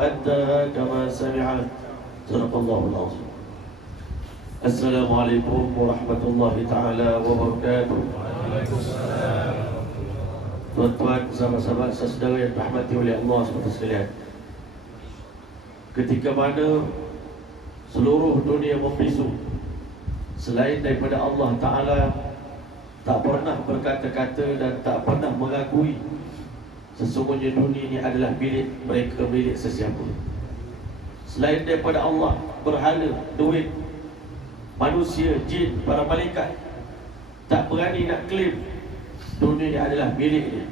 أداها كما سمعت. صدق الله العظيم. Assalamualaikum warahmatullahi taala wabarakatuh. Tuan-tuan, sahabat-sahabat, saudara yang dirahmati oleh Allah SWT, ketika mana seluruh dunia membisu selain daripada Allah Ta'ala, tak pernah berkata-kata dan tak pernah mengakui sesungguhnya dunia ini adalah milik mereka, milik sesiapa selain daripada Allah. Berhala, duit, manusia, jin, para malaikat tak berani nak klaim dunia ini adalah miliknya.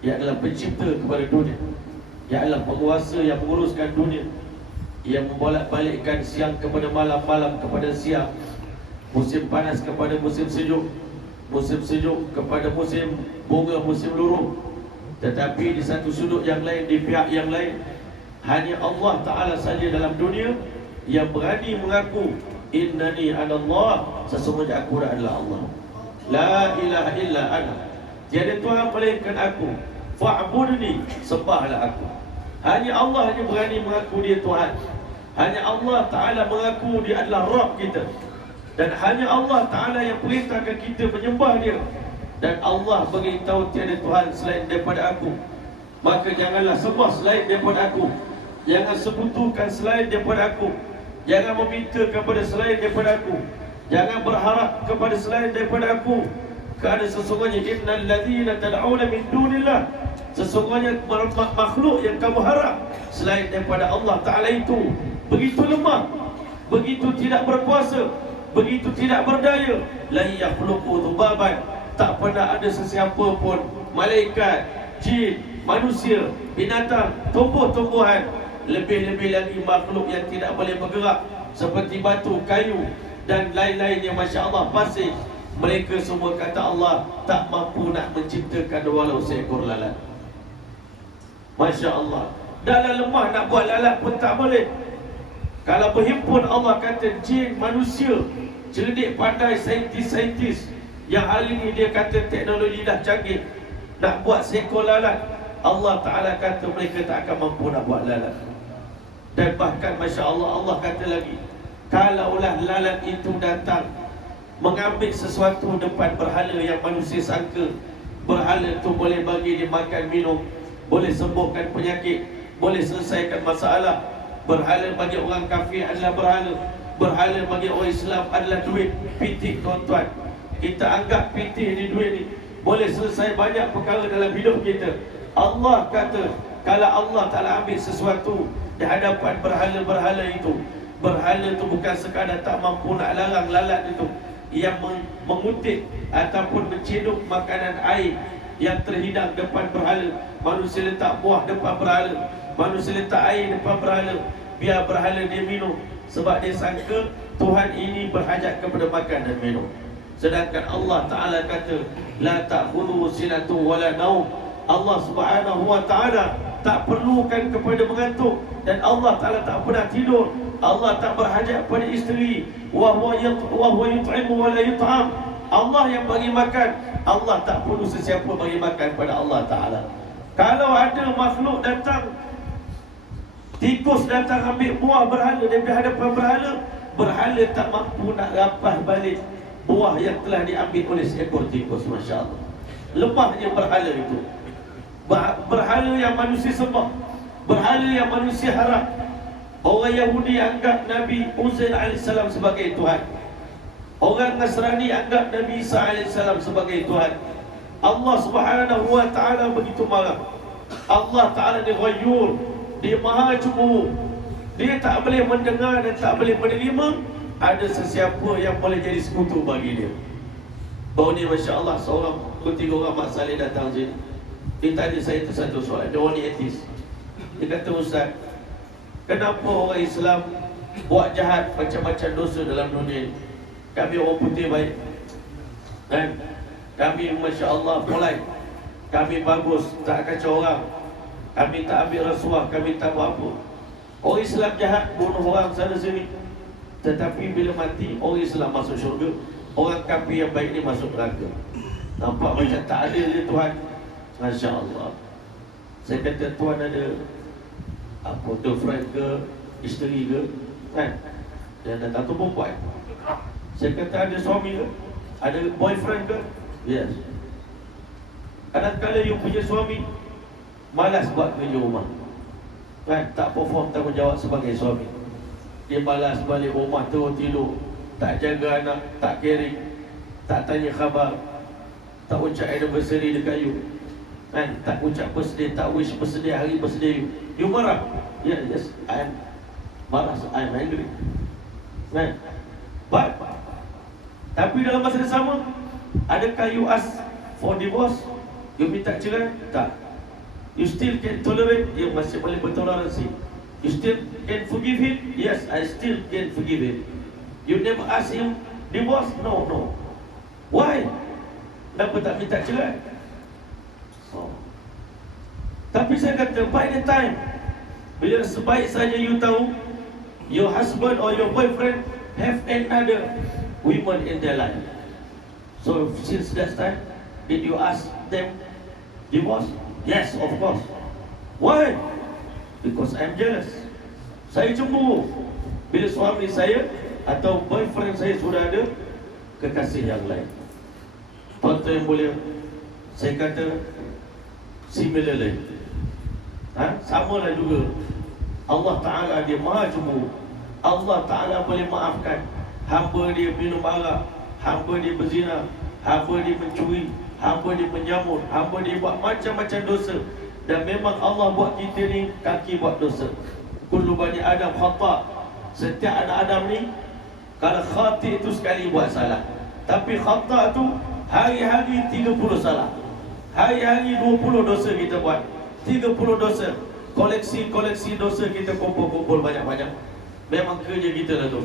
Ia adalah pencipta kepada dunia, ia adalah penguasa yang menguruskan dunia, yang membolak-balikkan siang kepada malam, malam kepada siang, musim panas kepada musim sejuk, musim sejuk kepada musim bunga, musim luruh. Tetapi di satu sudut yang lain, di pihak yang lain, hanya Allah Ta'ala saja dalam dunia yang berani mengaku innani anallah, sesungguhnya aku adalah Allah. La ilaha illa ana, tiada Tuhan melainkan aku. Fa'budni, sembahlah aku. Hanya Allah hanya berani mengaku dia Tuhan. Hanya Allah Ta'ala mengaku dia adalah Rabb kita. Dan hanya Allah Ta'ala yang perintahkan kita menyembah dia. Dan Allah beritahu tiada Tuhan selain daripada aku, maka janganlah sembah selain daripada aku. Jangan sekutukan selain daripada aku. Jangan meminta kepada selain daripada aku. Jangan berharap kepada selain daripada aku. Kerana sesungguhnya innal ladzina tad'una min dunillah, sesungguhnya makhluk yang kamu harap selain daripada Allah Ta'ala itu begitu lemah, begitu tidak berkuasa, begitu tidak berdaya. La yakhluqu dhubaban, tak pernah ada sesiapa pun, malaikat, jin, manusia, binatang, tumbuh-tumbuhan, lebih-lebih lagi makhluk yang tidak boleh bergerak seperti batu, kayu dan lain-lain yang Masya Allah pasir. Mereka semua kata Allah tak mampu nak menciptakan walau seekor lalat. Masya Allah, dalam lemah nak buat lalat pun tak boleh. Kalau berhimpun, Allah kata jin, manusia, cerdik, pandai, saintis-saintis yang hari ini dia kata teknologi dah canggih, nak buat seekor lalat, Allah Ta'ala kata mereka tak akan mampu nak buat lalat. Dan bahkan Masya Allah, Allah kata lagi, kalaulah lalat itu datang mengambil sesuatu depan berhala yang manusia sangka berhala itu boleh bagi dia makan, minum, boleh sembuhkan penyakit, boleh selesaikan masalah. Berhala bagi orang kafir adalah berhala, berhala bagi orang Islam adalah duit, pitik. Tuan-tuan, kita anggap pitih ni, duit ni boleh selesai banyak perkara dalam hidup kita. Allah kata kalau Allah Ta'ala ambil sesuatu di hadapan berhala-berhala itu, berhala itu bukan sekadar tak mampu nak larang lalat itu yang mengutip ataupun menciduk makanan air yang terhidang depan berhala. Manusia letak buah depan berhala, manusia letak air depan berhala, biar berhala dia minum, sebab dia sangka Tuhan ini berhajat kepada makan dan minum. Sedangkan Allah Ta'ala kata la ta'khudhu sinatu wala naum, Allah Subhanahu wa Ta'ala tak perlukan kepada mengantuk, dan Allah Ta'ala tak pernah tidur. Allah tak berhajat pada isteri. Wa huwa yut'imu wa la yut'am, Allah yang bagi makan, Allah tak perlu sesiapa bagi makan pada Allah Ta'ala. Kalau ada makhluk datang, tikus datang ambil buah berhala dari hadapan berhala, berhala tak mampu nak rapah balik buah yang telah diambil oleh seekor tikus. Masya Allah, lemahnya berhala itu. Berhala yang manusia sembah, berhala yang manusia harap. Orang Yahudi anggap Nabi Uzair AS sebagai Tuhan. Orang Nasrani anggap Nabi Isa AS sebagai Tuhan. Allah Subhanahu wa Ta'ala begitu marah. Allah Ta'ala dia ghayyur, dia maha cemburu. Dia tak boleh mendengar dan tak boleh menerima ada sesiapa yang boleh jadi sekutu bagi dia. Baru ni Masya Allah, seorang ketiga orang Mak Saleh datang sini. Dia tanya saya itu satu soalan. Dia orang ni etis. Dia kata, Ustaz, kenapa orang Islam buat jahat macam-macam dosa dalam dunia ini? Kami orang putih baik, kan? Kami Masya Allah polite, kami bagus, tak kacau orang, kami tak ambil rasuah, kami tak buat apa. Orang Islam jahat, bunuh orang sana sini, tetapi bila mati orang Islam masuk syurga, orang kafir yang baik ni masuk neraka. Nampak macam tak adil dia Tuhan. Masya Allah. Saya kata Tuhan ada apa girlfriend ke, isteri ke, kan? Dan datang tu perempuan. Saya kata ada suami ke? Ada boyfriend ke? Yes. Kadang-kadang you punya suami malas buat kerja rumah, kan? Tak perform tanggungjawab sebagai suami. Dia malas balik rumah tu tidur, tak jaga anak, tak caring, tak tanya khabar, tak ucap anniversary dekat you, kan? Tak ucap birthday, tak wish birthday, hari birthday you. You marah? Yeah, yes, I am marah, I am angry, kan? But tapi dalam masa yang sama, adakah you ask for divorce? You minta cerai? Tak. You still can tolerate? You masih boleh bertoleransi. You still can forgive him? Yes, I still can forgive him. You never ask him divorce? No, no. Why? Kenapa tak minta cerai? Oh. Tapi saya kata, by the time bila sebaik saja you tahu your husband or your boyfriend have another woman in their life. So since that time, did you ask them divorce? Yes, of course. Why? Because I'm jealous. Saya cemburu bila suami saya atau boyfriend saya sudah ada kekasih yang lain. Contoh yang boleh saya kata similarly, samalah juga. Allah Ta'ala dia maha cemburu. Allah Ta'ala boleh maafkan hamba dia minum arak, hamba dia berzina, hamba dia mencuri, hamba dia menyamut, hamba dia buat macam-macam dosa. Dan memang Allah buat kita ni kaki buat dosa. Kullu bani Adam khata'. Setiap anak Adam ni kalau khati' itu sekali buat salah. Tapi khata' tu hari-hari 30 salah. Hari-hari 20 dosa kita buat. 30 dosa. Koleksi dosa kita kumpul-kumpul banyak-banyak. Memang kerja kita lah tu.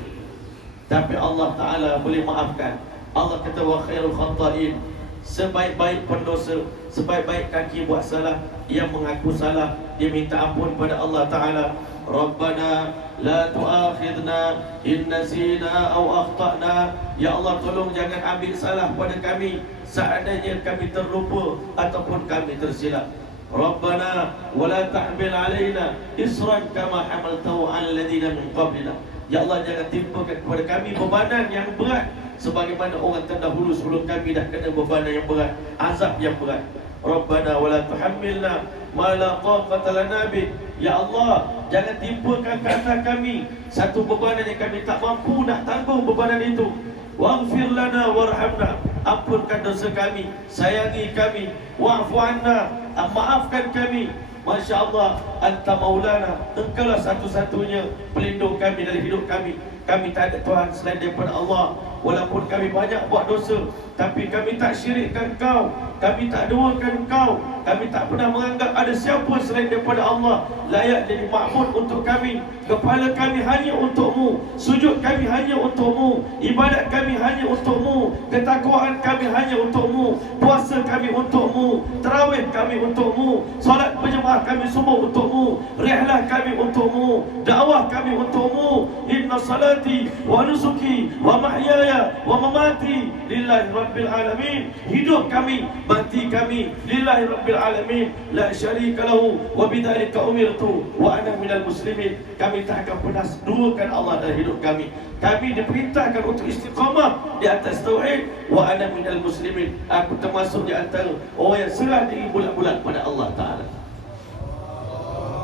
Tapi Allah Ta'ala boleh maafkan. Allah kata wa khairul khata'in, sebaik-baik pendosa, sebaik-baik kaki buat salah, yang mengaku salah, dia minta ampun pada Allah Ta'ala. Rabbana la tu'akhidna in nasina aw akhtana. Ya Allah, tolong jangan ambil salah pada kami seandainya kami terlupa ataupun kami tersilap. Rabbana wa la tahmil alaina isran kama hamaltahu 'alal ladina min qablina. Ya Allah, jangan timpakan kepada kami bebanan yang berat sebagaimana orang terdahulu sebelum kami dah kena bebanan yang berat, azab yang berat. Rabbana wa la tuhammilna ma la taqata lana bih. Ya Allah, jangan timpakan ke atas kami satu bebanan yang kami tak mampu nak tanggung bebanan itu. Waghfir lana warhamna, ampunkan dosa kami, sayangi kami. Wa'fu anna, maafkan kami. Masya Allah, anta maulana, engkaulah satu-satunya pelindung kami dari hidup kami. Kami tak ada Tuhan selain daripada Allah. Walaupun kami banyak buat dosa, tapi kami tak syirikkan Kau, kami tak duakan Kau, kami tak pernah menganggap ada siapa selain daripada Allah layak jadi ma'bud untuk kami. Kepala kami hanya untuk-Mu, sujud kami hanya untuk-Mu, ibadat kami hanya untuk-Mu, ketakwaan kami hanya untuk-Mu, puasa kami untuk-Mu, tarawih kami untuk-Mu, solat berjemaah kami semua untuk-Mu, rihlah kami untuk-Mu, dakwah kami untuk-Mu. Inna salati wa nusuki wa mahyaya wa mamati lillahi rabbil alamin. Hidup kami, mati kami lillahi rabbil alamin, la syarika lahu wa bidzalika umirtu wa ana minal muslimin. Kami tak akan pernah duakan Allah dalam hidup kami. Kami diperintahkan untuk istiqamah di atas tauhid. Wa ana minal muslimin, aku termasuk di antara orang yang serah diri bulat-bulat pada Allah Ta'ala.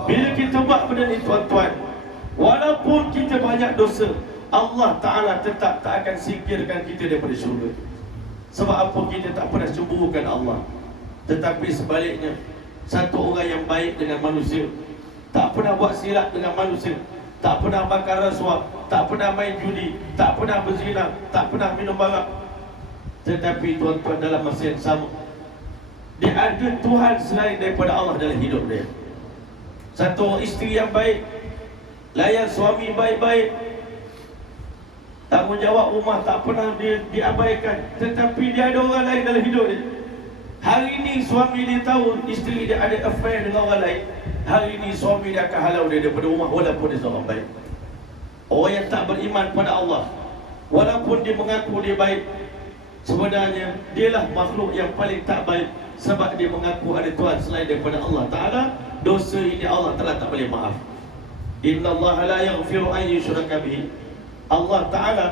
Bila kita buat benda ni tuan-tuan, walaupun kita banyak dosa, Allah Ta'ala tetap tak akan singkirkan kita daripada syurga. Sebab apa? Kita tak pernah cemburukan Allah. Tetapi sebaliknya, satu orang yang baik dengan manusia, tak pernah buat silap dengan manusia, tak pernah makan rasuah, tak pernah main judi, tak pernah berzina, tak pernah minum arak. Tetapi tuan-tuan, dalam masa yang sama, dia ada Tuhan selain daripada Allah dalam hidup dia. Satu orang isteri yang baik, layan suami baik-baik, tanggungjawab rumah tak pernah diabaikan, tetapi dia ada orang lain dalam hidup dia. Hari ini suami dia tahu isteri dia ada affair dengan orang lain. Hari ini suami dia akan halau dia daripada rumah walaupun dia seorang baik. Orang yang tak beriman pada Allah, walaupun dia mengaku dia baik, sebenarnya dialah makhluk yang paling tak baik. Sebab dia mengaku ada Tuhan selain daripada Allah Ta'ala. Dosa ini Allah Ta'ala tak boleh maaf. Inna Allah la yaghfiru an yushraka bihi. Allah Ta'ala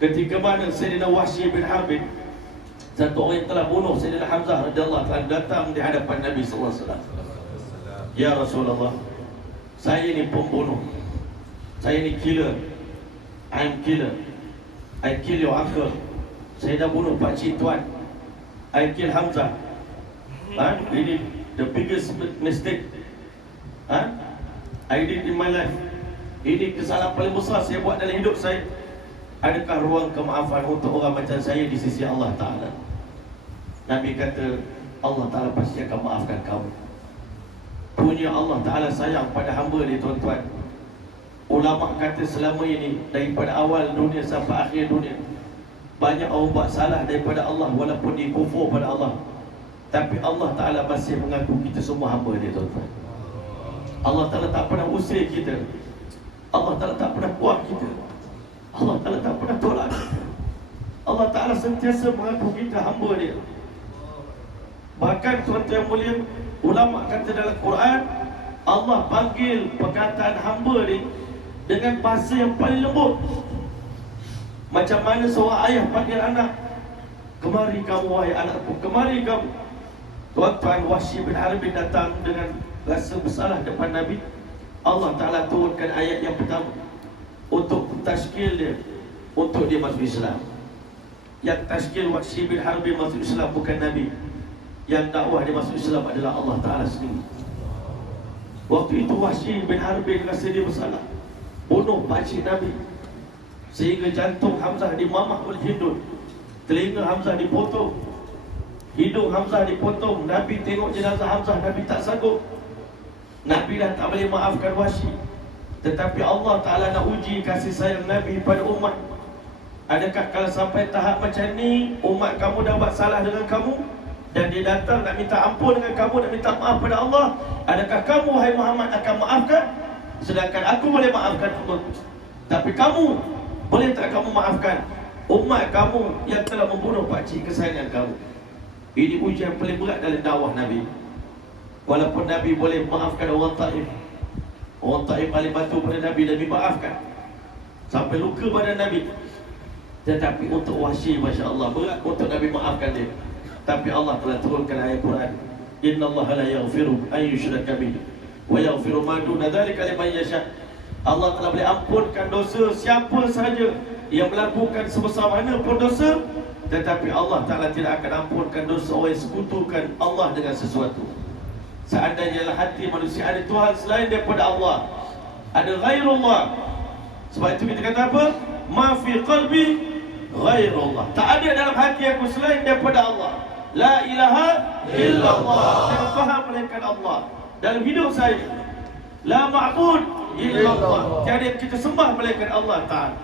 ketika mana Sayyidina Wahsy bin Harb, satu orang yang telah bunuh Sayyidina Hamzah radhiyallahu anhu, datang di hadapan Nabi sallallahu alaihi wasallam. Ya Rasulullah, saya ni pembunuh, saya ni killer, I'm killer, I kill your uncle. Saya dah bunuh pakcik tuan, I kill Hamzah. Ini the biggest mistake I did in my life. Ini kesalahan paling besar saya buat dalam hidup saya. Adakah ruang kemaafan untuk orang macam saya di sisi Allah Ta'ala? Nabi kata, Allah Ta'ala pasti akan maafkan kamu. Punya Allah Ta'ala sayang pada hamba dia, tuan-tuan. Ulama kata selama ini, daripada awal dunia sampai akhir dunia, banyak orang buat salah daripada Allah, walaupun dia kufur pada Allah, tapi Allah Ta'ala masih mengaku kita semua hamba dia, tuan-tuan. Allah Ta'ala tak pernah usir kita. Allah Ta'ala tak pernah buang kita. Allah Ta'ala tak pernah tolak kita. Allah Ta'ala sentiasa mengaku kita hamba dia. Bahkan tuan-tuan yang mulia, ulama kata dalam Quran, Allah panggil perkataan hamba ni dengan bahasa yang paling lembut. Macam mana seorang ayah panggil anak, kemari kamu wahai anakku, kemari kamu. Tuan-tuan, Wahsy bin Harb datang dengan rasa bersalah depan Nabi. Allah Ta'ala turunkan ayat yang pertama untuk tashkil dia, untuk dia masuk Islam. Yang tashkil Wahsy bin Harb masuk Islam bukan Nabi. Yang dakwah dia masuk Islam adalah Allah Ta'ala sendiri. Waktu itu Wahsy bin Harb rasa dia bersalah, bunuh pakcik Nabi, sehingga jantung Hamzah dimamah oleh hindun, telinga Hamzah dipotong, hidung Hamzah dipotong. Nabi tengok jenazah Hamzah, Nabi tak sanggup. Nabi dah tak boleh maafkan Wahsy, tetapi Allah Ta'ala nak uji kasih sayang Nabi pada umat. Adakah kalau sampai tahap macam ni, umat kamu dah buat salah dengan kamu, dan dia datang nak minta ampun dengan kamu, nak minta maaf pada Allah, adakah kamu wahai Muhammad akan maafkan? Sedangkan aku boleh maafkan kamu, tapi kamu boleh tak kamu maafkan umat kamu yang telah membunuh pakcik kesayangan kamu? Ini ujian paling berat dalam dakwah Nabi. Walaupun Nabi boleh maafkan orang Taif, orang Taif paling batu pada Nabi, Nabi maafkan sampai luka pada Nabi. Tetapi untuk Wahsy, Masya Allah, berat untuk Nabi maafkan dia. Tapi Allah telah turunkan ayat Quran, Inna Allah la yaghfiru an yushraka bihi wa yaghfiru ma duna dzalika liman yasha. Allah telah boleh ampunkan dosa siapa sahaja yang melakukan sebesar mana pun dosa, tetapi Allah Ta'ala tidak akan ampunkan dosa orang yang sekutukan Allah dengan sesuatu. Seandainya dalam hati manusia ada Tuhan selain daripada Allah, ada ghairullah. Sebab itu kita kata apa? Ma fi qalbi ghairullah. Tak ada dalam hati aku selain daripada Allah. La ilaha illallah. Saya faham melainkan Allah dalam hidup saya. La ma'bud illallah. Tiada yang kita sembah melainkan Allah Ta'ala.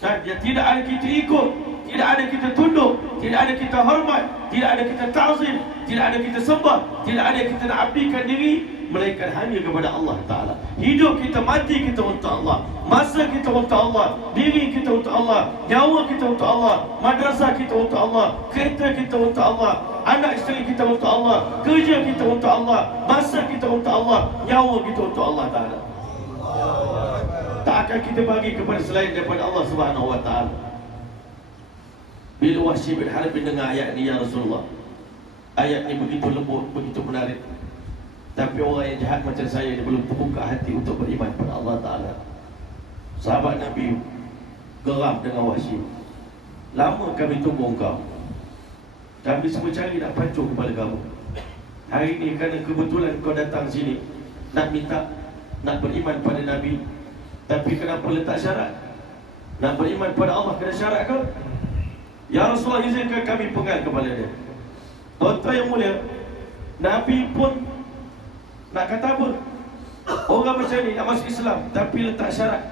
Dan dia tidak ada kita ikut, tidak ada kita tunduk, tidak ada kita hormat, tidak ada kita ta'zim, tidak ada kita sembah, tidak ada kita nak abdikan diri melainkan hanya kepada Allah Ta'ala. Hidup kita, mati kita untuk Allah, masa kita untuk Allah, diri kita untuk Allah, nyawa kita untuk Allah, madrasah kita untuk Allah, kereta kita untuk Allah, anak isteri kita untuk Allah, kerja kita untuk Allah, masa kita untuk Allah, nyawa kita untuk Allah Ta'ala. Tak akan kita bagi kepada selain daripada Allah Subhanahu Wa Ta'ala. Bila Wahsy bin Harb dengar ayat ni, ya Rasulullah, ayat ni begitu lembut, begitu menarik, tapi orang yang jahat macam saya ni belum terbuka hati untuk beriman pada Allah Ta'ala. Sahabat Nabi geram dengan Wahsy. Lama kami tunggu engkau, kami semua cari nak pancung kepada kamu. Hari ni kerana kebetulan kau datang sini nak minta, nak beriman pada Nabi, tapi kenapa letak syarat? Nak beriman pada Allah kena syarat ke? Ya Rasulullah, izinkan kami pegang kepala dia. Tuan-tuan yang mulia, Nabi pun nak kata apa? Orang macam ni nak masuk Islam tapi letak syarat.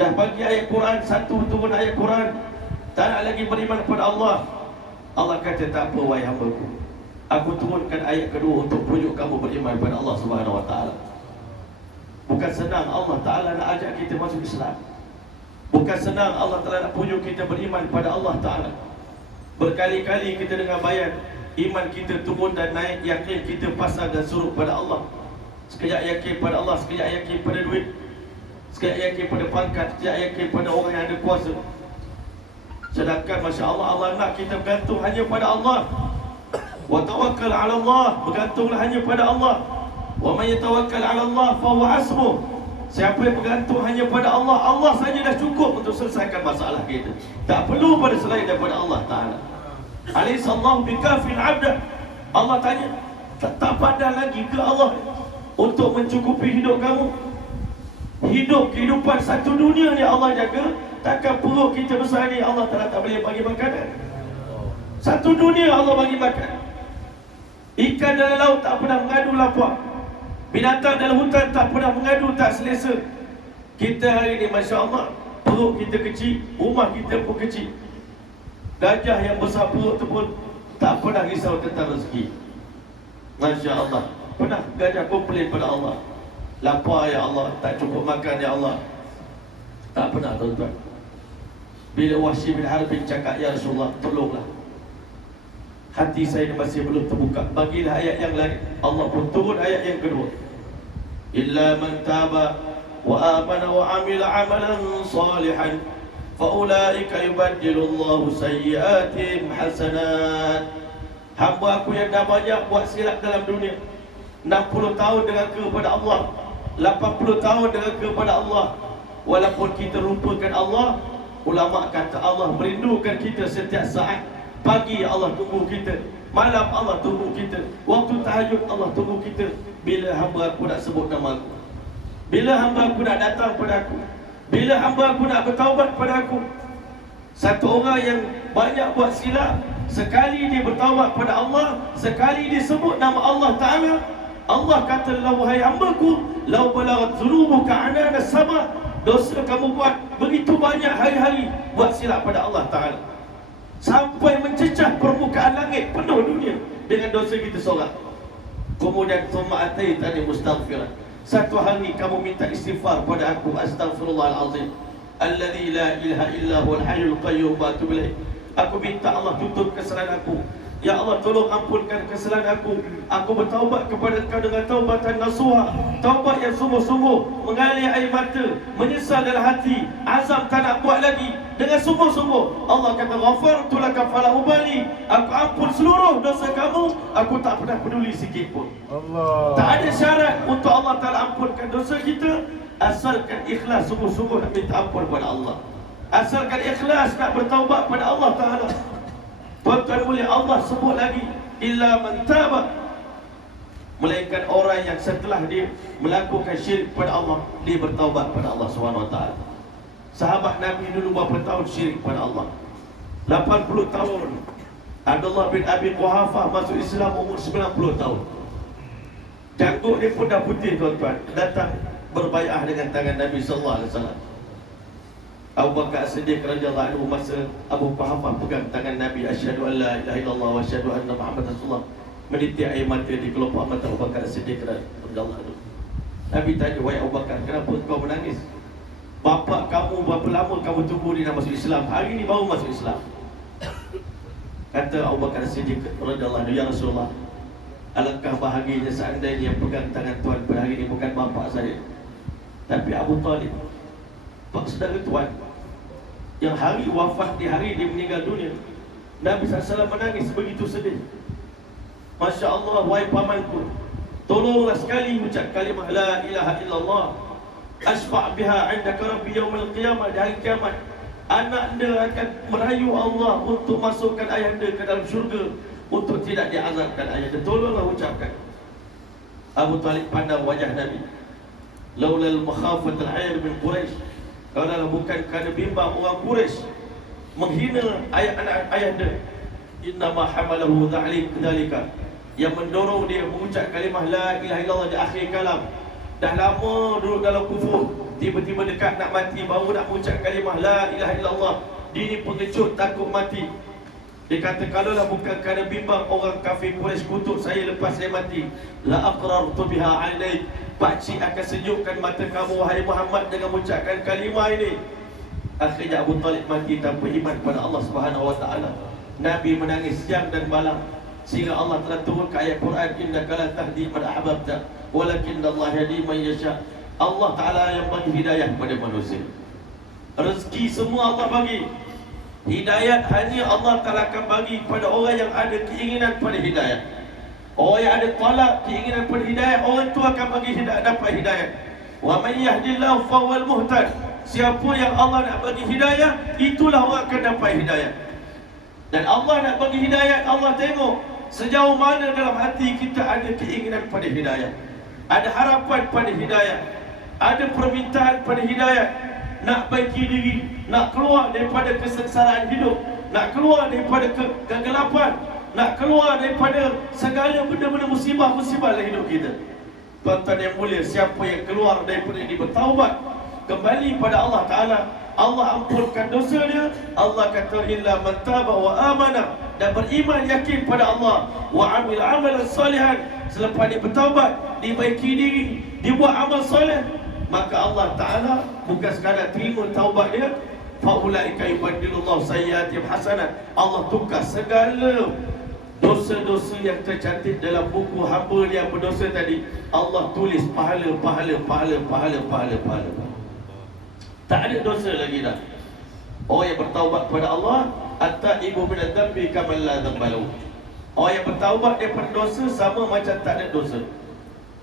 Dah bagi ayat Quran, satu turun ayat Quran, tak nak lagi beriman kepada Allah. Allah kata, tak apa wahai hamba-Ku, aku turunkan ayat kedua untuk pujuk kamu beriman kepada Allah Subhanahu Wa Ta'ala. Bukan senang Allah Ta'ala nak ajak kita masuk Islam. Bukan senang Allah Ta'ala nak pujuk kita beriman pada Allah Ta'ala. Berkali-kali kita dengar bayan, iman kita turun dan naik, yakin kita pasang dan surut pada Allah. Sekejap yakin pada Allah, sekejap yakin pada duit, sekejap yakin pada pangkat, sekejap yakin pada orang yang ada kuasa. Sedangkan Masya Allah, Allah nak kita bergantung hanya pada Allah. Wa tawakkal ala Allah, bergantunglah hanya pada Allah. Wa man yatawakkal ala Allah fa huwa hasbuh. Siapa yang bergantung hanya pada Allah, Allah saja dah cukup untuk selesaikan masalah kita. Tak perlu pada selain daripada Allah Ta'ala. Alaihissallahu bikafin abda. Allah tanya, tak pandai lagi ke Allah untuk mencukupi hidup kamu? Hidup, kehidupan satu dunia ni Allah jaga. Takkan perut kita besar ni Allah tak boleh bagi makanan? Satu dunia Allah bagi makan. Ikan dalam laut tak pernah mengadu lapar. Binatang dalam hutan tak pernah mengadu tak selesa. Kita hari ni Masya Allah, perut kita kecil, rumah kita pun kecil. Gajah yang besar perut tu pun tak pernah risau tentang rezeki. Masya Allah. Pernah gajah komplain pada Allah, lapar ya Allah, tak cukup makan ya Allah? Tak pernah tuan-tuan. Bila Wahsy bin Harb cakap, ya Rasulullah, tolonglah, hati saya masih belum terbuka, bagilah ayat yang lain. Allah pun turun ayat yang kedua, illa man taba wa amana wa amila amalan salihan fa ulaika yubaddilullahu sayyi'atihim hasanat. Hamba aku yang dah banyak buat silap dalam dunia, 60 tahun deraka kepada Allah, 80 tahun deraka kepada Allah, walaupun kita lupakan Allah, ulama kata Allah merindukan kita setiap saat. Pagi Allah tunggu kita, malam Allah tunggu kita, waktu tahajud Allah tunggu kita. Bila hamba aku nak sebut nama aku, bila hamba aku nak datang pada aku, bila hamba aku nak bertaubat pada aku. Satu orang yang banyak buat silap, sekali dia bertaubat pada Allah, sekali dia sebut nama Allah Ta'ala, Allah kata, wahai hamba-Ku, lau balaghat dhunubuka anana sama, dosa kamu buat begitu banyak hari-hari buat silap pada Allah Ta'ala, sampai mencecah permukaan langit, penuh dunia dengan dosa kita seorang. Kemudian thumma ataitani mustaghfiran, satu hari kamu minta istighfar pada aku, astaghfirullahalazim alladzi la ilaha illa huwal hayyul qayyum wa atubu ilaih. Aku minta Allah tutup kesalahan aku. Ya Allah, tolong ampunkan kesalahan aku. Aku bertaubat kepada Engkau dengan taubatan nasuha, taubat yang sungguh-sungguh, mengalir air mata, menyesal dalam hati, azam tak nak buat lagi, dengan sungguh-sungguh. Allah kata, ghafartu laka fala ubali, aku ampun seluruh dosa kamu, aku tak pernah peduli sikit pun. Allah. Tak ada syarat untuk Allah Ta'ala ampunkan dosa kita, asalkan ikhlas sungguh-sungguh nak minta ampun kepada Allah, asalkan ikhlas nak bertaubat pada Allah Ta'ala. Tuan-tuan boleh Allah sebut lagi, illa man taba, melainkan orang yang setelah dia melakukan syirik pada Allah, dia bertaubat pada Allah SWT. Sahabat Nabi dulu berapa tahun syirik pada Allah? 80 tahun. Abdullah bin Abi Quhafah masuk Islam umur 90 tahun. Janggut dia pun dah putih tuan-tuan, datang berbai'ah dengan tangan Nabi SAW. Abu Bakar As-Siddiq radhiyallahu anhu, masa Abu Quhafah pegang tangan Nabi, asyhadu an la ilaha illallah wa asyhadu anna Muhammad Rasulullah, menitik air mata di kelopak mata Abu Bakar As-Siddiq radhiyallahu anhu. Nabi tanya, wahai Abu Bakar, kenapa kau menangis? Bapa kamu berapa lama kamu tunggu dia nak masuk Islam? Hari ini baru masuk Islam. Kata Abu Bakar As-Siddiq radhiyallahu anhu, ya Rasulullah, alangkah bahagianya seandainya pegang tangan Tuhan pada hari ini bukan bapa saya, tapi Abu Talib, pak saudara Tuhan, yang hari wafat di hari dia meninggal dunia. Nabi SAW menangis begitu sedih. Masya Allah, wahai pamanku, tolonglah sekali ucap kalimah la ilaha illallah, asfa' biha indaka rabbi yaumil qiyamah, di hari kiamat anak anda akan merayu Allah untuk masukkan ayah anda ke dalam syurga, untuk tidak diazabkan ayah anda. Tolonglah ucapkan. Abu Talib pandang wajah Nabi, laulal makhafatul air min Quraisy, kalau bukan kerana bimbang orang Quraisy menghina anak ayah anda, innama hamalahu dzalika, yang mendorong dia mengucap kalimah la ilaha illallah di akhir kalam. Dah lama duduk dalam kufur, tiba-tiba dekat nak mati baru nak mengucap kalimah la ilaha illallah. Dia ni pengecut, takut mati. Dia kata, kalaulah bukan kerana bimbang orang kafir Quraisy kutuk saya lepas saya mati, la aqrartu biha alaik, pakcik akan sejukkan mata kamu wahai Muhammad dengan mengucapkan kalimah ini. Akhirnya Abu Talib mati tanpa iman kepada Allah Subhanahu Wa Taala. Nabi menangis siang dan malam, sehingga Allah telah turunkan ayat Quran, innaka la tahdi man ahbabta walakinnallaha yahdi man yasha. Allah Ta'ala yang bagi hidayah kepada manusia. Rezeki semua Allah bagi. Hidayat hanya Allah Ta'ala akan bagi kepada orang yang ada keinginan pada hidayah. Orang yang ada talak keinginan pada hidayah, orang tu akan bagi hidayah, dapat hidayah. Wa man yahdillahu fawwal muhtad. Siapa yang Allah nak bagi hidayah, itulah orang akan dapat hidayah. Dan Allah nak bagi hidayah, Allah tengok sejauh mana dalam hati kita ada keinginan pada hidayah, ada harapan pada hidayah, ada permintaan pada hidayah, nak baiki diri, nak keluar daripada kesengsaraan hidup, nak keluar daripada kegelapan, nak keluar daripada segala benda-benda musibah-musibah dalam hidup kita. Tuan-tuan yang mulia, siapa yang keluar daripada ini bertaubat, kembali pada Allah Ta'ala, Allah ampunkan dosa dia. Allah kata illa man taba wa amana, dan beriman yakin pada Allah, wa amil amalan salihan, selepas dia bertaubat, dibaiki diri, dibuat amal soleh, maka Allah Ta'ala bukan sekadar terima taubat dia, faulaika yubaddilullahu sayyiatihim hasanat. Allah tukar segala dosa-dosa yang tercantik dalam buku hamba yang berdosa tadi, Allah tulis pahala. Tak ada dosa lagi dah. Orang yang bertaubat kepada Allah, at-taibu minadz dzambi kaman la dzamba lahu. Orang yang bertaubat daripada dosa sama macam tak ada dosa.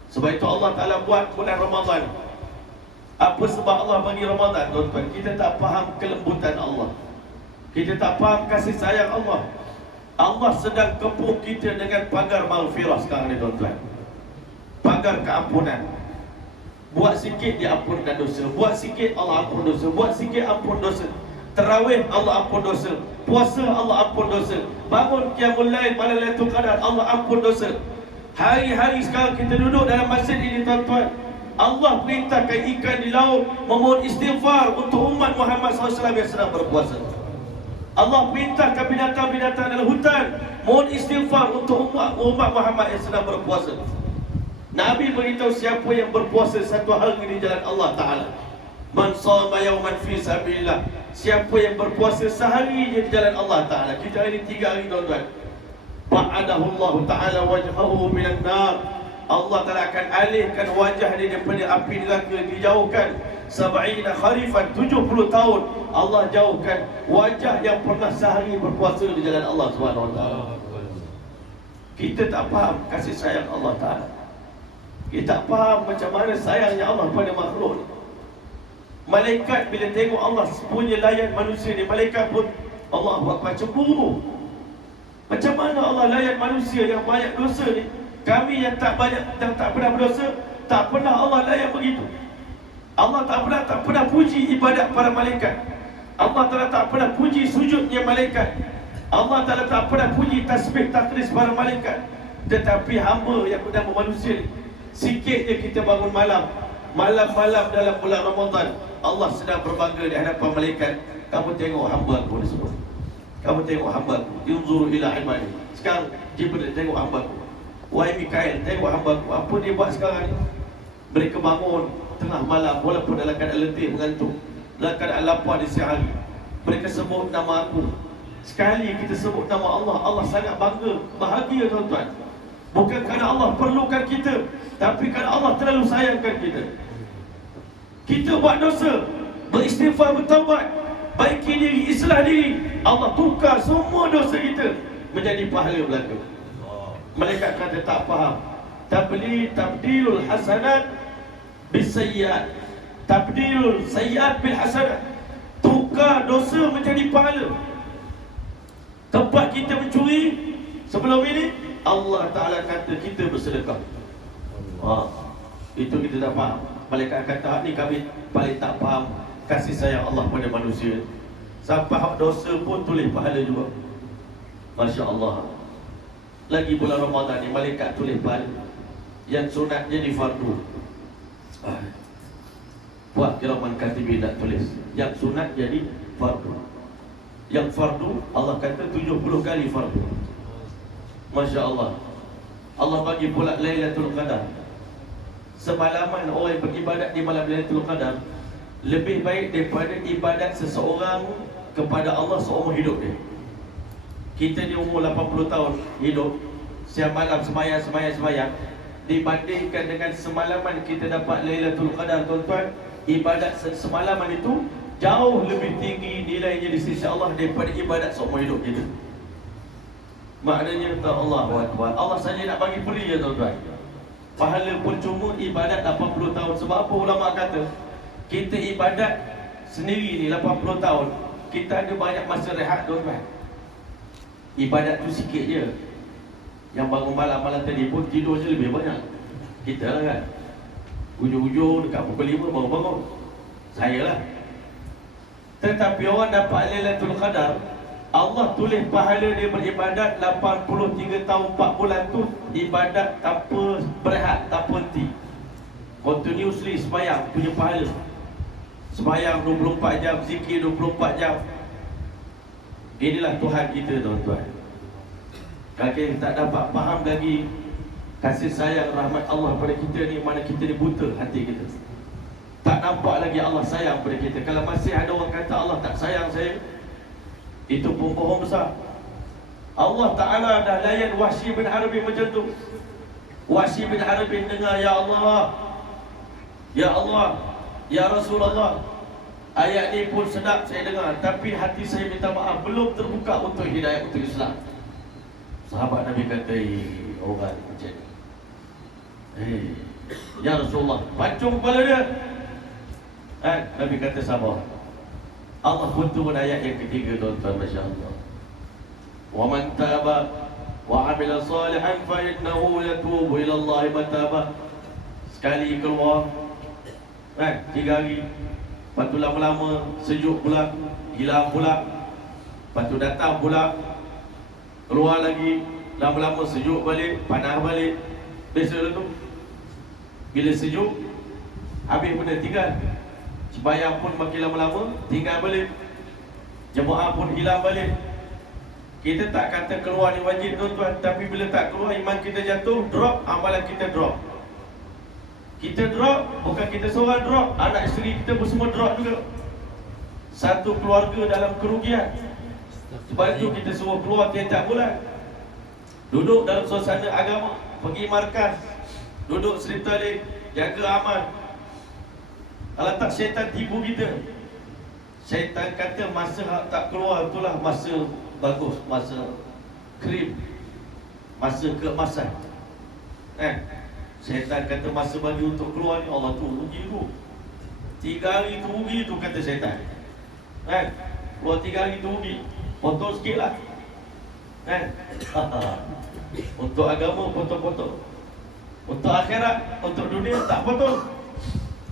Sebab itu Allah Ta'ala buat bulan Ramadan. Apa sebab Allah bagi Ramadan, tuan-tuan? Kita tak faham kelembutan Allah, kita tak faham kasih sayang Allah. Allah sedang kepung kita dengan pagar maghfirah sekarang ni, tuan-tuan. Pagar keampunan. Buat sikit diampunkan dosa, buat sikit Allah ampun dosa, buat sikit ampun dosa. Tarawih Allah ampun dosa, puasa Allah ampun dosa, bangun qiyamul lail pada Lailatul Qadar Allah ampun dosa. Hari-hari sekarang kita duduk dalam masjid ini, tuan-tuan, Allah perintahkan ikan di laut memohon istighfar untuk umat Muhammad SAW yang sedang berpuasa. Allah perintahkan binatang-binatang dalam hutan mohon istighfar untuk umat Muhammad yang sedang berpuasa. Nabi beritahu siapa yang berpuasa satu hari di jalan Allah Ta'ala, man shoma yawman fi sabilillah, siapa yang berpuasa sehari di jalan Allah Ta'ala. Kita hari 3 hari, tuan-tuan, ba'adahu Allah Ta'ala wajhahu minan nar, Allah Ta'ala akan alihkan wajah dia daripada api neraka, dijauhkan 70 kharifan, 70 tahun Allah jauhkan wajah yang pernah sehari berpuasa di jalan Allah SWT. Kita tak faham kasih sayang Allah Ta'ala, kita tak faham macam mana sayangnya Allah pada makhluk. Malaikat bila tengok Allah punya layan manusia ni, malaikat pun Allah Akbar cemburu. Macam mana Allah layan manusia yang banyak dosa ni? Kami yang tak pernah berdosa, tak pernah Allah layan begitu. Allah tak pernah puji ibadat para malaikat. Allah Ta'ala tak pernah puji sujudnya malaikat. Allah Ta'ala tak pernah puji tasbih takdis para malaikat. Tetapi hamba yang bernama manusia ni, sikit je kita bangun malam-malam dalam bulan Ramadan, Allah sedang berbangga di hadapan malaikat. Kamu tengok hamba aku ni semua, kamu tengok hamba aku, yunzuru ila ibadi. Sekarang Jibril tengok hamba aku, wahai Mikail tengok hamba aku, apa dia buat sekarang ni? Mereka bangun tengah malam walaupun dalam keadaan letih, mengantuk, dalam keadaan lapar di siang hari, mereka sebut nama aku. Sekali kita sebut nama Allah, Allah sangat bangga, bahagia, tuan-tuan. Bukan kerana Allah perlukan kita, tapi kerana Allah terlalu sayangkan kita. Kita buat dosa, beristighfar, bertaubat, baiki diri, islah diri, Allah tukar semua dosa kita menjadi pahala belaka. Malaikat kata tak faham. Tabdilul hasanat bisayyiat, tabdilul sayyiat bil hasanat, tukar dosa menjadi pahala. Tempat kita mencuri sebelum ini, Allah Ta'ala kata kita bersedekah. Itu kita tak faham. Malaikat kata ni kami paling tak faham kasih sayang Allah pada manusia. Sampai hak dosa pun tulis pahala juga. Masya Allah. Lagi bulan Ramadan ni malaikat tulis pahala. Yang sunat jadi fardu. Buat kiraman katibin nak tulis. Yang sunat jadi fardu. Yang fardu Allah kata 70 kali fardu. Masya Allah. Allah bagi pula Lailatul Qadar. Semalaman orang yang beribadat di malam Lailatul Qadar lebih baik daripada ibadat seseorang kepada Allah seumur hidup dia. Kita di umur 80 tahun hidup, siang malam semayang, dibandingkan dengan semalaman kita dapat Lailatul Qadar, tuan-tuan, ibadat semalaman itu jauh lebih tinggi nilainya di sisi Allah daripada ibadat seumur hidup kita. Maknanya Allahu Akbar, Allah saja nak bagi free ya tuan-tuan. Pahala percuma ibadat 80 tahun. Sebab apa ulama kata kita ibadat sendiri ni 80 tahun, kita ada banyak masa rehat tuan-tuan. Ibadat tu sikit je. Yang bangun malam-malam tadi pun tidur je lebih banyak. Kita lah kan, hujung-hujung dekat pukul 5 baru bangun. Saya lah. Tetapi orang dapat Lailatul Qadar, Allah tulis pahala dia beribadat 83 tahun 4 bulan tu ibadat tanpa berehat, tanpa henti. Continuously sembahyang punya pahala. Sembahyang 24 jam, zikir 24 jam. Inilah Tuhan kita tuan-tuan. Kalau kita tak dapat faham lagi kasih sayang rahmat Allah pada kita ni, mana kita ni buta hati kita. Tak nampak lagi Allah sayang pada kita. Kalau masih ada orang kata Allah tak sayang saya, itu pun bohong besar. Allah Ta'ala dah layan Wahsy bin Harb macam tu. Wahsy bin Harb dengar, Ya Allah, Ya Allah, Ya Rasulullah, ayat ni pun sedap saya dengar, tapi hati saya minta maaf, belum terbuka untuk hidayah, untuk Islam. Sahabat Nabi kata, orang macam ni, Ya Rasulullah, pancung kepala dia. Nabi kata sabar. Allah pun turun ayat yang ketiga tuan-tuan, Masya Allah. Wa man taba wa amila salihan fa innahu yatubu ila Allah mataba. Sekali keluar 3 hari, lepas tu lama-lama sejuk pula, hilang pula, lepas tu datang pula, keluar lagi, lama-lama sejuk balik, panas balik. Biasa tu bila sejuk, habis benda tinggal. Sembahyang pun makin lama-lama tinggal balik, jemaah pun hilang balik. Kita tak kata keluar ni wajib tuan-tuan, tapi bila tak keluar iman kita jatuh, drop, amalan kita drop. Kita drop, bukan kita seorang drop, anak isteri kita pun semua drop juga. Satu keluarga dalam kerugian. Sebab itu kita suruh keluar tiap-tiap bulan, duduk dalam suasana agama, pergi markas, duduk sleep talik, jaga aman. Kalau tak syaitan tipu kita. Syaitan kata masa tak keluar itulah masa bagus, masa krim, masa keemasan. Syaitan kata masa bagi untuk keluar ni Allah tu rugi tu. 3 hari tu rugi tu kata syaitan. Keluar 3 hari tu rugi, potong sikit lah. Untuk agama potong-potong, untuk akhirat, untuk dunia tak potong.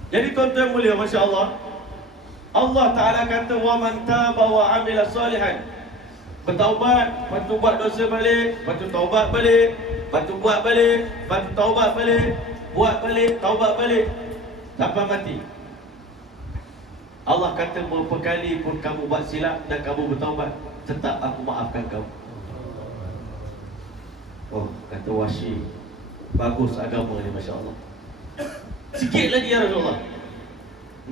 Jadi tuan-tuan mulia, Masya Allah, Allah Ta'ala kata wa man taba wa amila salihan, bertaubat, lepas tu buat dosa balik, lepas tu taubat balik, lepas tu buat balik, lepas tu taubat balik, buat balik, taubat balik, sampai mati. Allah kata berapa kali pun kamu buat silap dan kamu bertaubat, tetap aku maafkan kamu. Oh, kata Wahsy, bagus agama ni, Masya Allah. Sikit lagi ya Rasulullah,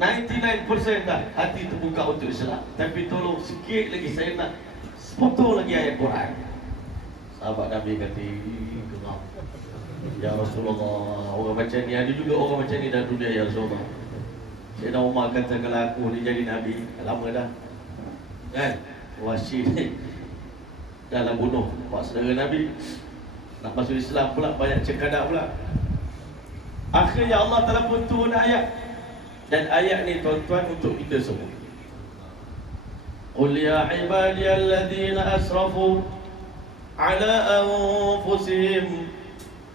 99% dah hati terbuka untuk Islam, tapi tolong sikit lagi, saya nak potong lagi ayat Quran. Sahabat Nabi kata, geram, Ya Rasulullah, orang macam ni, ada juga orang macam ni dalam dunia ya Rasulullah. Sayyidina Umar kata kalau aku ni jadi Nabi, lama dah kan, Wahsy ni dah lah bunuh pak saudara Nabi, nak masuk Islam pula, banyak cekadak pula. Akhirnya Allah telah pun turun ayat, dan ayat ni tuan-tuan untuk kita semua. Qul ya ibadiyalladzina asrafu ala anfusihim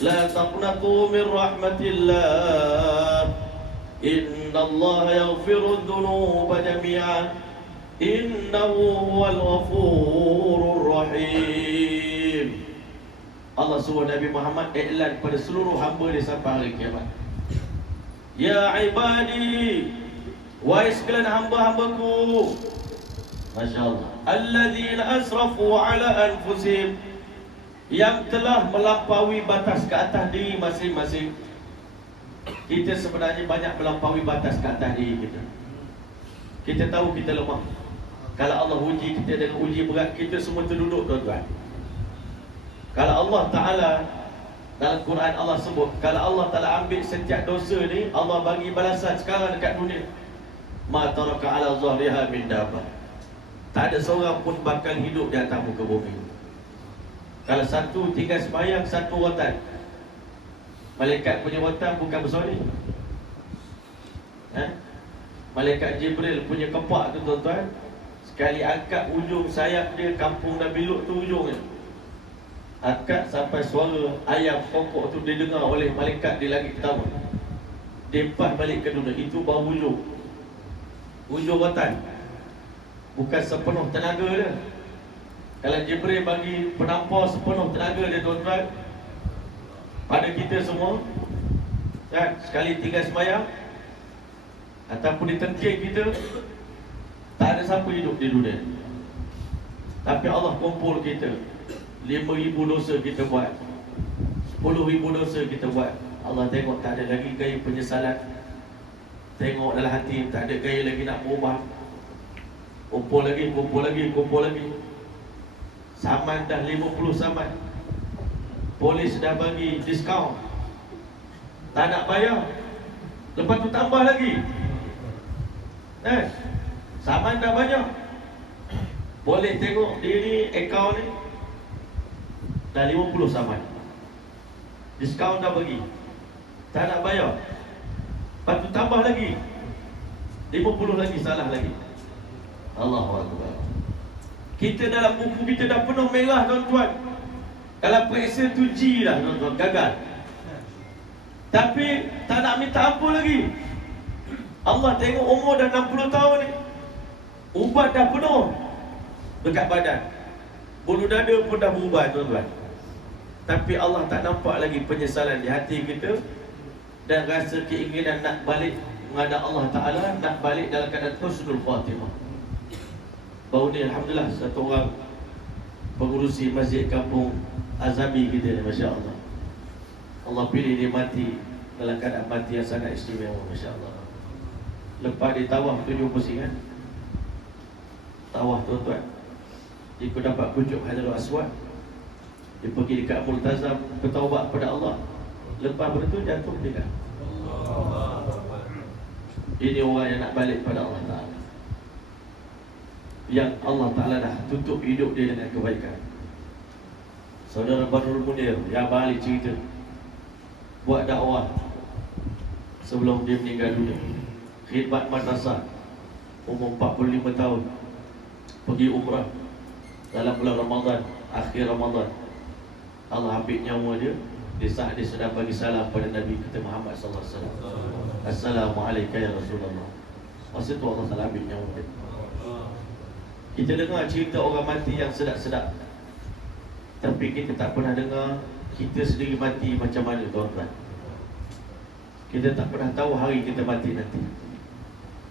la taqnatu min rahmatillah innallaha yaghfiru dhunuba jami'an innahu huwal ghafurur rahim. Allah suruh Nabi Muhammad iklan pada seluruh hamba dia sampai hari kiamat. Ya ibadi, wahai sekalian hamba-hambaku, Masya Allah, alladzina asrafu ala anfusihim, yang telah melampaui batas ke atas diri masing-masing. Kita sebenarnya banyak melampaui batas ke atas diri kita. Kita tahu kita lemah. Kalau Allah uji kita dengan uji berat, kita semua terduduk tuan-tuan. Kalau Allah Ta'ala Dalam Quran Allah sebut, kalau Allah Ta'ala ambil setiap dosa ni, Allah bagi balasan sekarang dekat dunia. Ma taraka ala zahriha min dabah. Tak ada seorang pun bakal hidup di atas muka bumi. Kalau satu tinggal sembahyang, satu rotan. Malaikat punya rotan bukan besar ni. Malaikat Jibril punya kepak tu tuan-tuan, sekali angkat ujung sayap dia, kampung Nabi Lut tu ujungnya, angkat sampai suara ayam pokok tu didengar oleh malaikat di langit pertama. Dia balik ke dunia. Itu baru ujung rotan. Bukan sepenuh tenaga dia. Kalau Jibril bagi penampar sepenuh tenaga dia tuan-tuan, pada kita semua kan, sekali tinggal sembahyang ataupun ditengking kita, tak ada siapa hidup di dunia. Tapi Allah kumpul kita, 5,000 dosa kita buat, 10,000 dosa kita buat. Allah tengok tak ada lagi gaya penyesalan. Tengok dalam hati tak ada gaya lagi nak berubah. Kumpul lagi. Saman dah 50 saman. Polis dah bagi diskaun, tak nak bayar, lepas tu tambah lagi. Saman dah banyak. Boleh tengok diri akaun ni dah 50 saman, diskaun dah bagi, tak nak bayar, lepas tu tambah lagi 50 lagi, salah lagi. Allahu Akbar. Kita dalam buku kita dah penuh merah tuan-tuan. Kalau periksa tu G dah tuan-tuan, gagal. Tapi tak nak minta ampun lagi. Allah tengok umur dah 60 tahun ni, ubat dah penuh dekat badan, bulu dada pun dah berubah tuan-tuan. Tapi Allah tak nampak lagi penyesalan di hati kita dan rasa keinginan nak balik menghadap Allah Ta'ala, nak balik dalam keadaan husnul khatimah. Baru ni Alhamdulillah satu orang pengurusi masjid kampung Azami kita ni, Masya Allah, Allah pilih dia mati dalam keadaan mati yang sangat istimewa, Masya Allah. Lepas dia tawaf 7 pusingan, tawaf tuan-tuan, dia pun dapat pucuk Hajarul Aswad. Dia pergi dekat Multazam bertaubat pada Allah. Lepas begitu jatuh meninggal. Ini orang yang nak balik pada Allah Ta'ala, yang Allah Ta'ala dah tutup hidup dia dengan kebaikan. Saudara Badrul Munir yang balik cerita, buat dakwah sebelum dia meninggal dunia, khidmat madrasah, umur 45 tahun, pergi umrah dalam bulan Ramadan, akhir Ramadan. Allah ambil nyawa dia di saat dia sedang bagi salam pada Nabi kita Muhammad sallallahu alaihi wasallam. Assalamualaikum ya Rasulullah. Masa tu Allah Ta'ala ambil nyawa dia. Kita dengar cerita orang mati yang sedap-sedap, tapi kita tak pernah dengar kita sendiri mati macam mana tuan-tuan. Kita tak pernah tahu hari kita mati nanti.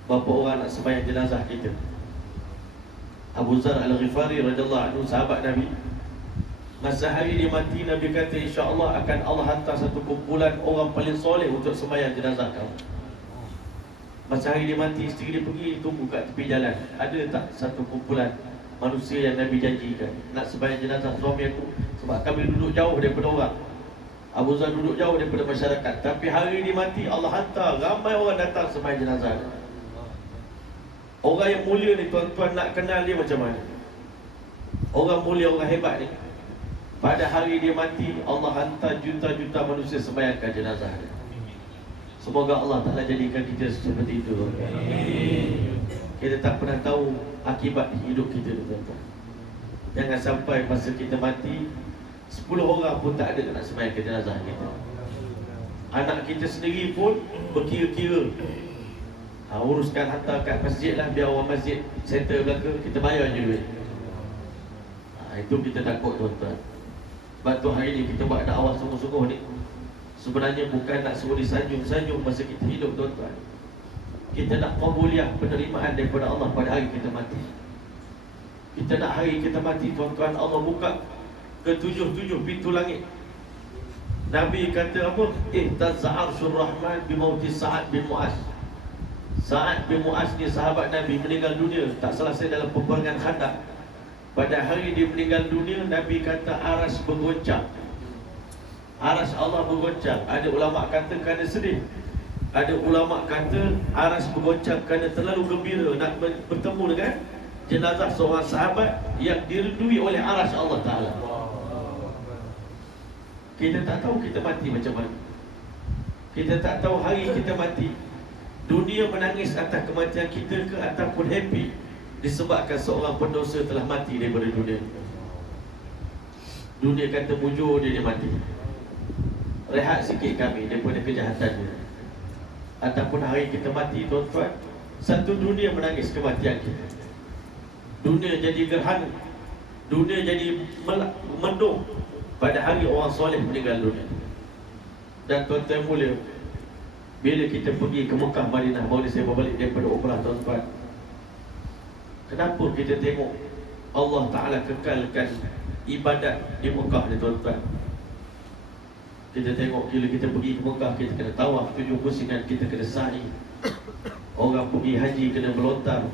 Berapa orang nak sembahyang jenazah kita. Abu Zar Al-Ghifari radhiyallahu anhu, sahabat Nabi, masa hari dia mati, Nabi kata insya-Allah akan Allah hantar satu kumpulan orang paling soleh untuk sembahyang jenazah kamu. Masa hari dia mati, isteri dia pergi tunggu kat tepi jalan, ada tak satu kumpulan manusia yang Nabi janjikan nak sembahyang jenazah suami aku. Sebab kami duduk jauh daripada orang, Abu Zar duduk jauh daripada masyarakat, tapi hari dia mati Allah hantar ramai orang datang sembahyang jenazah dia. Orang yang mulia ni tuan-tuan, nak kenal dia macam mana. Orang mulia, orang hebat ni, pada hari dia mati Allah hantar juta-juta manusia sembahyangkan jenazah dia. Semoga Allah Ta'ala jadikan kita seperti itu. Kita tak pernah tahu akibat hidup kita, tuan-tuan. Jangan sampai masa kita mati 10 orang pun tak ada nak sembahyangkan jenazah kita. Anak kita sendiri pun berkira-kira, uruskan hantar kat masjid lah, biar orang masjid settle belaka, kita bayar je duit. Itu kita takut tuan-tuan. Sebab tu hari ni kita buat dakwah sungguh-sungguh ni, sebenarnya bukan nak suruh disanjung-sanjung masa kita hidup tuan-tuan. Kita nak qabuliah, penerimaan daripada Allah pada hari kita mati. Kita nak hari kita mati tuan-tuan, Allah buka ke 7 pintu langit. Nabi kata apa? Ihtazza arsyur rahman bimauti Sa'ad bin Mu'az. Sa'ad bin Mu'az ni sahabat Nabi, meninggal dunia tak selesai dalam peperangan Khandaq. Pada hari dia meninggal dunia, Nabi kata aras bergoncang. aras Allah bergoncang. Ada ulama kata kerana sedih, ada ulama kata aras bergoncang kerana terlalu gembira nak bertemu dengan jenazah seorang sahabat yang dirindui oleh aras Allah Ta'ala. Kita tak tahu kita mati macam mana. Kita tak tahu hari kita mati. Dunia menangis atas kematian kita ke ataupun happy disebabkan seorang pendosa telah mati daripada dunia. Dunia kata mujur dia mati, rehat sikit kami daripada kejahatan dia. Ataupun hari kita mati, tuan-tuan, satu dunia menangis kematian kita. Dunia jadi gerhana, dunia jadi mendung pada hari orang soleh meninggal dunia. Dan tuan-tuan mulia, bila kita pergi ke Mekah, Madinah, baru saya berbalik daripada umrah, tuan-tuan, kenapa kita tengok Allah Ta'ala kekalkan ibadat di Mekah ni, tuan-tuan? Kita tengok bila kita pergi ke Mekah, kita kena tawaf 7 pusingan, kita kena sa'i. Orang pergi haji kena melontar.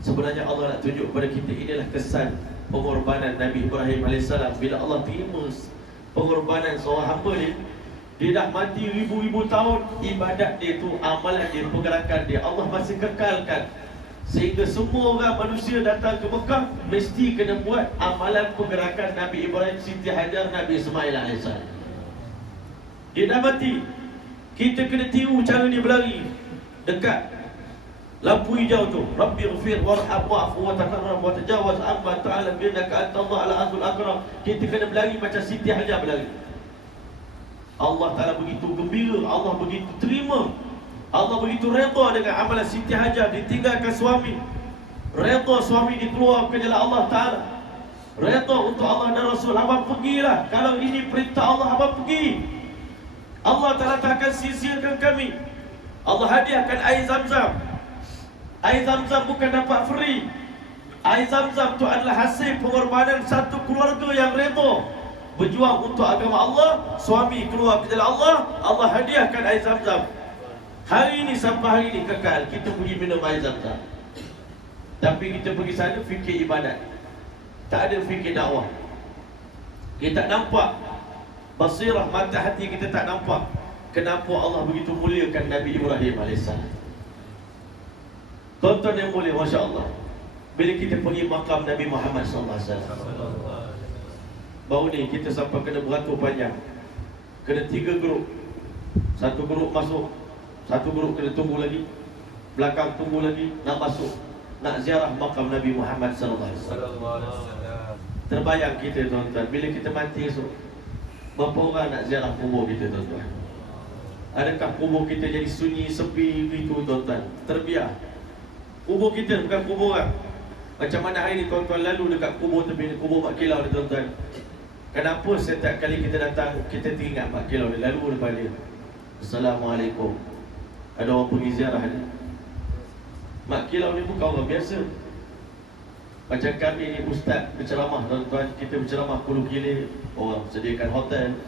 Sebenarnya Allah nak tunjuk kepada kita, inilah kesan pengorbanan Nabi Ibrahim AS. Bila Allah terima pengorbanan seorang hamba dia dah mati ribu-ribu tahun, ibadat dia tu, amalan dia, pergerakan dia, Allah masih kekalkan. Sehingga semua orang manusia datang ke Mekah mesti kena buat amalan pergerakan Nabi Ibrahim, Siti Hajar, Nabi Ismail AS. Dia dah mati, kita kena tiru cara dia berlari dekat lampu hijau tu. Rabbi ghfir warham wa'fu wa takarram wa tajawaz amma ta'ala innaka antallah ala azul akram. Kita kena berlari macam Siti Hajar berlari. Allah Ta'ala begitu gembira, Allah begitu terima, Allah begitu redha dengan amalan Siti Hajar ditinggalkan suami. Redha suami dikeluar ke jalan Allah Ta'ala, redha untuk Allah dan Rasul. Abang pergilah, kalau ini perintah Allah, abang pergi. Allah Ta'ala tak akan sia-siakan kami. Allah hadiahkan air Zam-Zam. Air Zam-Zam bukan dapat free. Air Zam-Zam itu adalah hasil pengorbanan satu keluarga yang redha berjuang untuk agama Allah. Suami keluar ke jalan Allah, Allah hadiahkan air Zam-Zam. Hari ini sampai hari ini kekal kita pergi minum air Zam-Zam. Tapi kita pergi sana fikir ibadat, tak ada fikir dakwah. Kita tak nampak basirah, mata hati kita tak nampak kenapa Allah begitu muliakan Nabi Ibrahim AS. Tuan-tuan yang mulia, Masya Allah, bila kita pergi makam Nabi Muhammad SAW, baru ni kita sampai kena beratur panjang. Kena 3 grup. Satu grup masuk, satu grup kena tunggu lagi, belakang tunggu lagi, nak masuk, nak ziarah makam Nabi Muhammad SAW. Terbayang kita, tuan-tuan, bila kita mati esok, berapa orang nak ziarah kubur kita, tuan-tuan? Adakah kubur kita jadi sunyi, sepi begitu, tuan-tuan? Terbiar. Kubur kita bukan kubur orang. Macam mana hari ni tuan-tuan lalu dekat kubur tepi, kubur Mak Kilau ni, tuan-tuan. Kenapa setiap kali kita datang, kita teringat Mak Kilau ni, lalu depan dia, Assalamualaikum. Ada orang pergi ziarah ni. Mak Kilau ni bukan orang biasa. Macam kami ni ustaz berceramah, tuan-tuan, kita berceramah puluh kili. Orang sediakan hotel,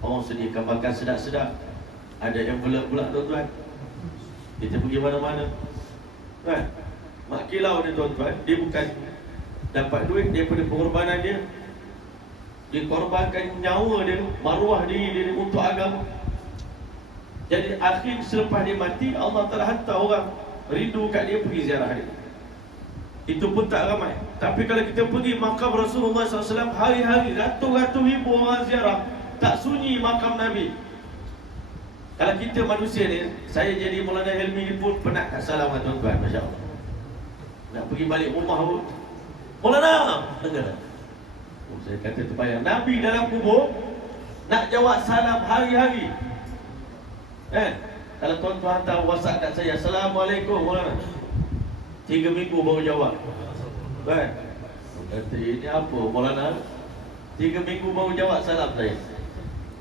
orang sediakan makan sedap-sedap, ada envelope pula, tuan-tuan. Kita pergi mana-mana, kan? Mak Kilau ni, tuan-tuan, dia bukan dapat duit daripada pengorbanan dia. Dia korbankan nyawa dia, maruah diri dia untuk agama. Jadi akhir selepas dia mati, Allah telah hantar orang rindu kat dia pergi ziarah dia. Itu pun tak ramai. Tapi kalau kita pergi makam Rasulullah SAW, hari-hari ratus-ratus ribu orang ziarah, tak sunyi makam Nabi. Kalau kita manusia ni, saya jadi Maulana Helmi ni pun penat kat salam dengan tuan-tuan, Masya Allah. Nak pergi balik rumah pun, Maulana, dengar. Saya kata terbayang, Nabi dalam kubur nak jawab salam hari-hari. Kalau tuan-tuan hantar WhatsApp kat saya, Assalamualaikum, Maulana, 3 minggu baru jawab. Kata ini apa, Maulana? 3 minggu baru jawab salam saya.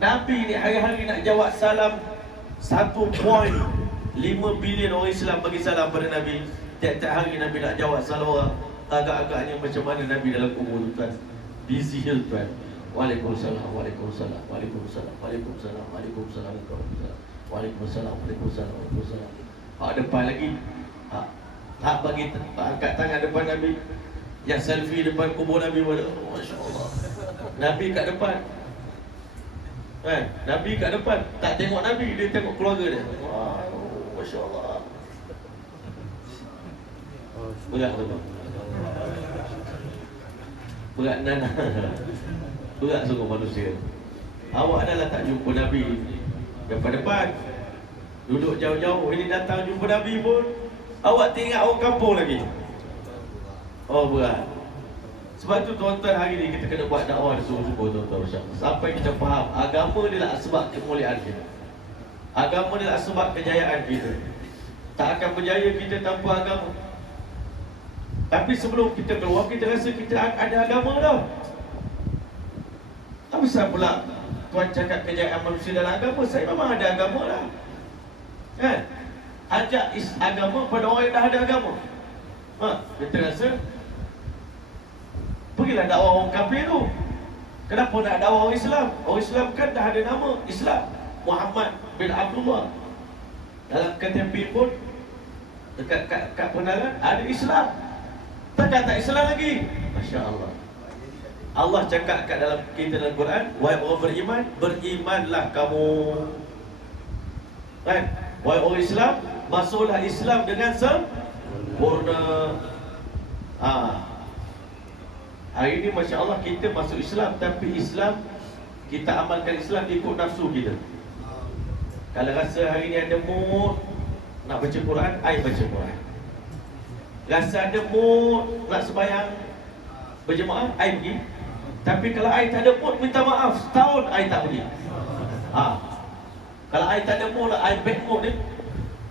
Nabi ni hari-hari nak jawab salam. 1.5 bilion orang Islam bagi salam pada Nabi. Tiap-tiap hari Nabi nak jawab salam orang. Agak-agaknya macam mana Nabi dalam kubur, tuan? Busy hill, tuan. Waalaikumsalam, waalaikumsalam, waalaikumsalam, waalaikumsalam, waalaikumsalam, waalaikumsalam, waalaikumsalam, waalaikumsalam. Hak depan lagi, hak bagi angkat tangan depan Nabi. Yang selfie depan kubur Nabi, Masya Allah. Nabi kat depan. Kan? Nabi kat depan, tak tengok Nabi, dia tengok keluarga dia. Wah, Masya Allah. Berat tu bang. Berat nana. Berat sungguh manusia. Awak adalah tak jumpa Nabi depan-depan, duduk jauh-jauh, ini datang jumpa Nabi pun awak tinggal orang kampung lagi. Oh berat. Sebab tu tuan-tuan, hari ni kita kena buat dakwah sungguh-sungguh tuan-tuan, insya-Allah. Sampai kita faham agama dia lah sebab kemuliaan kita. Agama dia lah sebab kejayaan kita. Tak akan berjaya kita tanpa agama. Tapi sebelum kita keluar, kita rasa kita ada agama dah. Apa sebab pula tuan cakap kejayaan manusia dalam agama? Saya memang ada agama dah. Kan? Ajak agama pada orang yang dah ada agama. Kita rasa pergilah dakwah orang kafir tu. Kenapa nak dakwah orang Islam? Orang Islam kan dah ada nama Islam, Muhammad bin Abdullah. Dalam KTP pun dekat kat pengenalan ada Islam. Tak kata Islam lagi. Masya Allah. Allah cakap kat dalam kita dalam Quran, wahai orang beriman, berimanlah kamu. Kan? Wahai orang Islam, masuklah Islam dengan sempurna. Hari ini Masya Allah kita masuk Islam, tapi Islam kita amalkan Islam ikut nafsu kita. Kalau rasa hari ini ada mood nak baca Quran, I baca Quran. Rasa ada mood nak sembahyang berjemaah, I pergi. Tapi kalau I tak ada mood, minta maaf, setahun I tak pergi. Kalau I tak ada mood, I bad mood ni,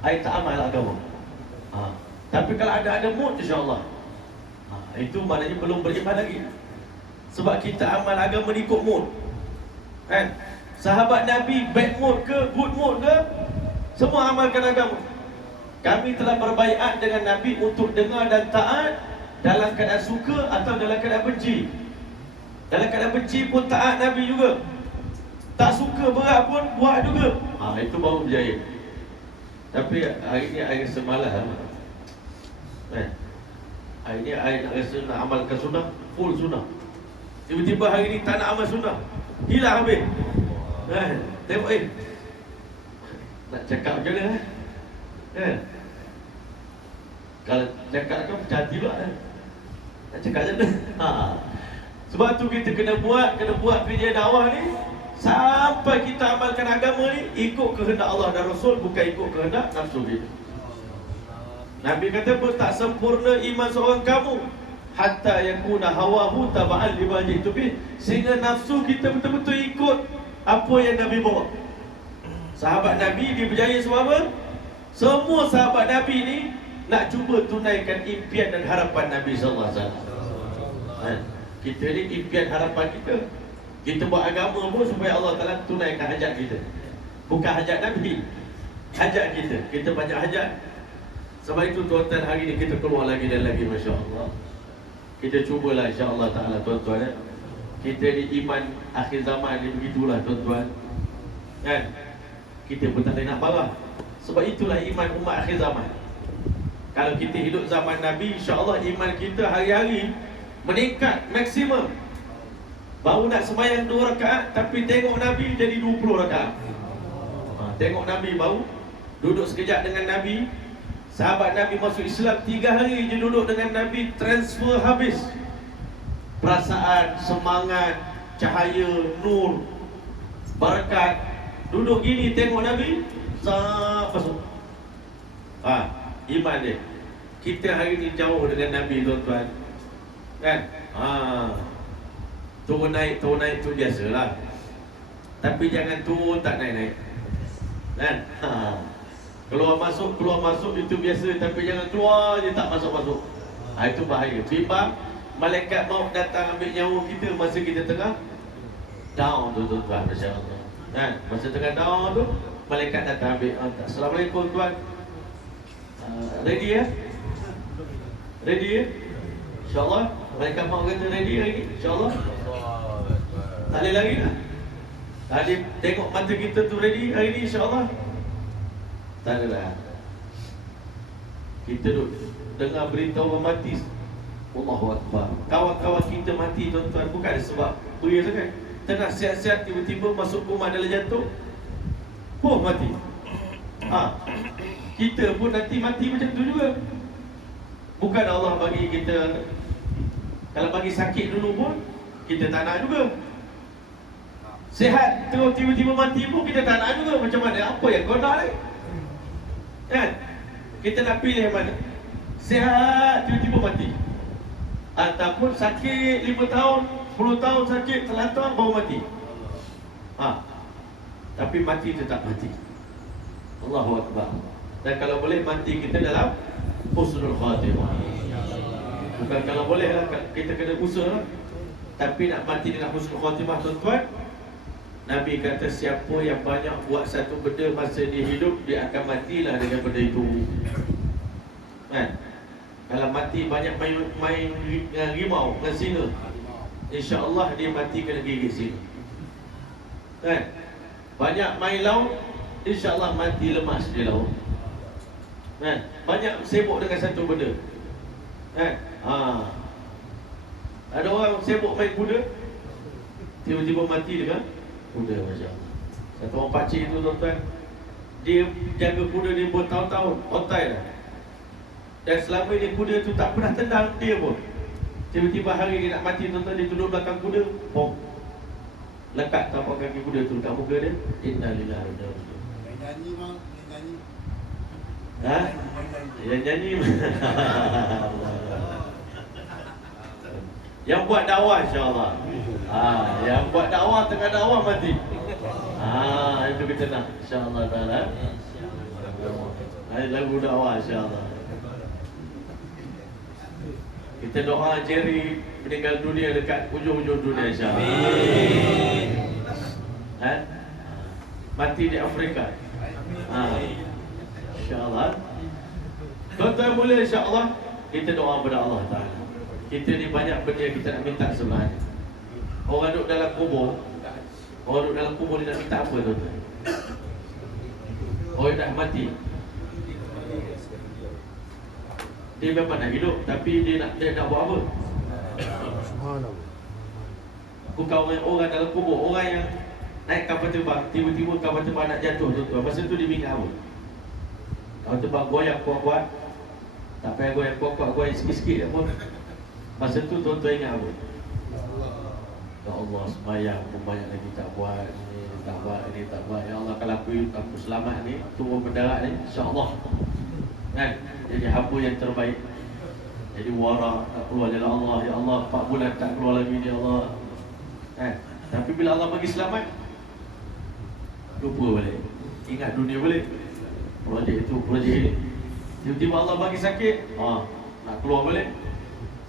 I tak amal agama. Tapi kalau ada mood, insya-Allah, itu maknanya belum beriman lagi. Sebab kita amal agama ikut mood. Kan? Sahabat Nabi bad mood ke good mood ke, semua amalkan agama. Kami telah berbaiat dengan Nabi untuk dengar dan taat dalam keadaan suka atau dalam keadaan benci. Dalam keadaan benci pun taat Nabi juga. Tak suka berat pun buat juga. Itu baru berjaya. Tapi hari ni saya rasa malas. Hari ni saya nak rasa nak amalkan sunnah, full sunnah. Tiba-tiba hari ni tak nak amal sunnah, hilang habis. Tengok nak cakap macam mana? Kalau cakap kan macam hati pula. Nak cakap macam mana? Sebab tu kita kena buat kerja dakwah ni sampai kita amalkan agama ni ikut kehendak Allah dan Rasul, bukan ikut kehendak nafsu kita. Nabi kata apa? Tak sempurna iman seorang kamu hatta yakuna hawahu taba'an lima jitu bih, sehingga nafsu kita betul-betul ikut apa yang Nabi bawa. Sahabat Nabi dia berjaya sebab apa? Semua sahabat Nabi ni nak cuba tunaikan impian dan harapan Nabi sallallahu alaihi wasallam. Kita ni impian harapan kita. Kita buat agama pun supaya Allah Taala tunaikan hajat kita. Bukan hajat Nabi, hajat kita. Kita banyak hajat. Sebab itu tuan-tuan, hari ni kita keluar lagi dan lagi, Masya Allah. Kita cubalah insya-Allah Taala tuan-tuan. Kita ni iman akhir zaman ni begitulah tuan-tuan. Kan? Kita pun tak nak marah. Sebab itulah iman umat akhir zaman. Kalau kita hidup zaman Nabi, insya-Allah iman kita hari-hari meningkat maksimum. Baru nak sembahyang 2 rakaat, tapi tengok Nabi jadi 20 rakaat. Tengok Nabi baru duduk sekejap dengan Nabi. Sahabat Nabi masuk Islam 3 hari je duduk dengan Nabi, transfer habis. Perasaan, semangat, cahaya, nur, barakat. Duduk gini tengok Nabi, masuk. Iman dia. Kita hari ni jauh dengan Nabi tuan-tuan. Kan? Turun naik tu biasalah. Tapi jangan turun tak naik-naik. Kan? Keluar masuk itu biasa, tapi jangan keluar je tak masuk-masuk. Itu bahaya. Timbang malaikat maut datang ambil nyawa kita masa kita tengah down tu tuan-tuan, masya-Allah. Kan? Masa tengah down tu malaikat datang ambil. Assalamualaikum tuan. Ready ya? Ready ya? Insya-Allah. Malaikat maut kata ready lagi. Insya-Allah. Tak boleh lagi dah. Tadi tengok mata kita tu ready hari ni insya-Allah. Tak adalah. Kita duduk dengar berita orang mati. Allahu Akbar. Kawan-kawan kita mati tuan-tuan, bukan sebab beria sangat. tengah sihat-sihat tiba-tiba masuk koma dalam jantung, mati. Kita pun nanti mati macam tu juga. Bukan Allah bagi kita, kalau bagi sakit dulu pun kita tak nak juga. Sihat terus tiba-tiba mati pun kita tak nak juga. Macam mana? Apa yang kau nak ni? Kan? Kita nak pilih mana? Sihat tiba-tiba mati, ataupun sakit 5 tahun 10 tahun sakit terlantar baru mati. Tapi mati tetap mati. Allahu Akbar. Dan kalau boleh mati kita dalam husnul khatimah. Bukan kalau boleh lah, kita kena usaha. Tapi nak mati dengan husnul khatimah, tuan-tuan, Nabi kata siapa yang banyak buat satu benda masa dia hidup, dia akan matilah dengan benda itu. Kan? Kalau mati banyak main dengan rimau, dengan singa, InsyaAllah dia mati kena gigit singa. Kan? Banyak main laut, InsyaAllah mati lemas di laut. Kan? Banyak sibuk dengan satu benda. Kan? Ada orang sibuk main kuda, tiba-tiba mati dengan kuda, Masya Allah. Satu orang pakcik tu, tuan-tuan, dia jaga kuda dia bertahun-tahun, otai dah. Dan selama ini kuda tu tak pernah tendang dia pun. Tiba-tiba hari dia nak mati, tuan-tuan, dia duduk belakang kuda, bom, lekat tapak kaki kuda tu dekat muka dia. Innalillahi wa inna ilaihi raji'un. Yang nyanyi bang, yang nyanyi. Yang nyanyi. Yang buat dakwah, insya-Allah. Yang buat dakwah tengah dakwah mati. Itu kita nak, insya-Allah taala. Lagu dakwah, insya-Allah. Kita doa Jerry meninggal dunia dekat ujung-ujung dunia, insya-Allah. Mati di Afrika. Insya-Allah. Tuan-tuan boleh, insya-Allah kita doa kepada Allah Taala. Kita ni banyak benda kita nak minta sebenarnya. Orang duduk dalam kubur, dia nak minta apa, tuan-tuan? Orang dah mati, dia memang nak hidup, tapi dia nak buat apa? Bukan orang dalam kubur, orang yang naik kapal terbang, tiba-tiba kapal terbang nak jatuh, tuan-tuan. Masa tu dia ingat apa? Kapal terbang goyang kuat-kuat, tak payah goyang kuat-kuat, goyang sikit-sikit apa? Masa tu tuan-tuan ingat apa? Ya Allah, sembahyang pun banyak lagi tak buat, ini tak buat, ini tak buat. Ya Allah, kalau aku selamat ni, turun mendarat ni, insya-Allah, kan? Jadi hamba yang terbaik. Jadi wara, tak keluar jalan Allah. Ya Allah, 4 bulan tak keluar lagi, ya Allah, kan? Tapi bila Allah bagi selamat, lupa balik, ingat dunia balik, projek itu, projek ini. Tiba-tiba Allah bagi sakit, nak keluar balik,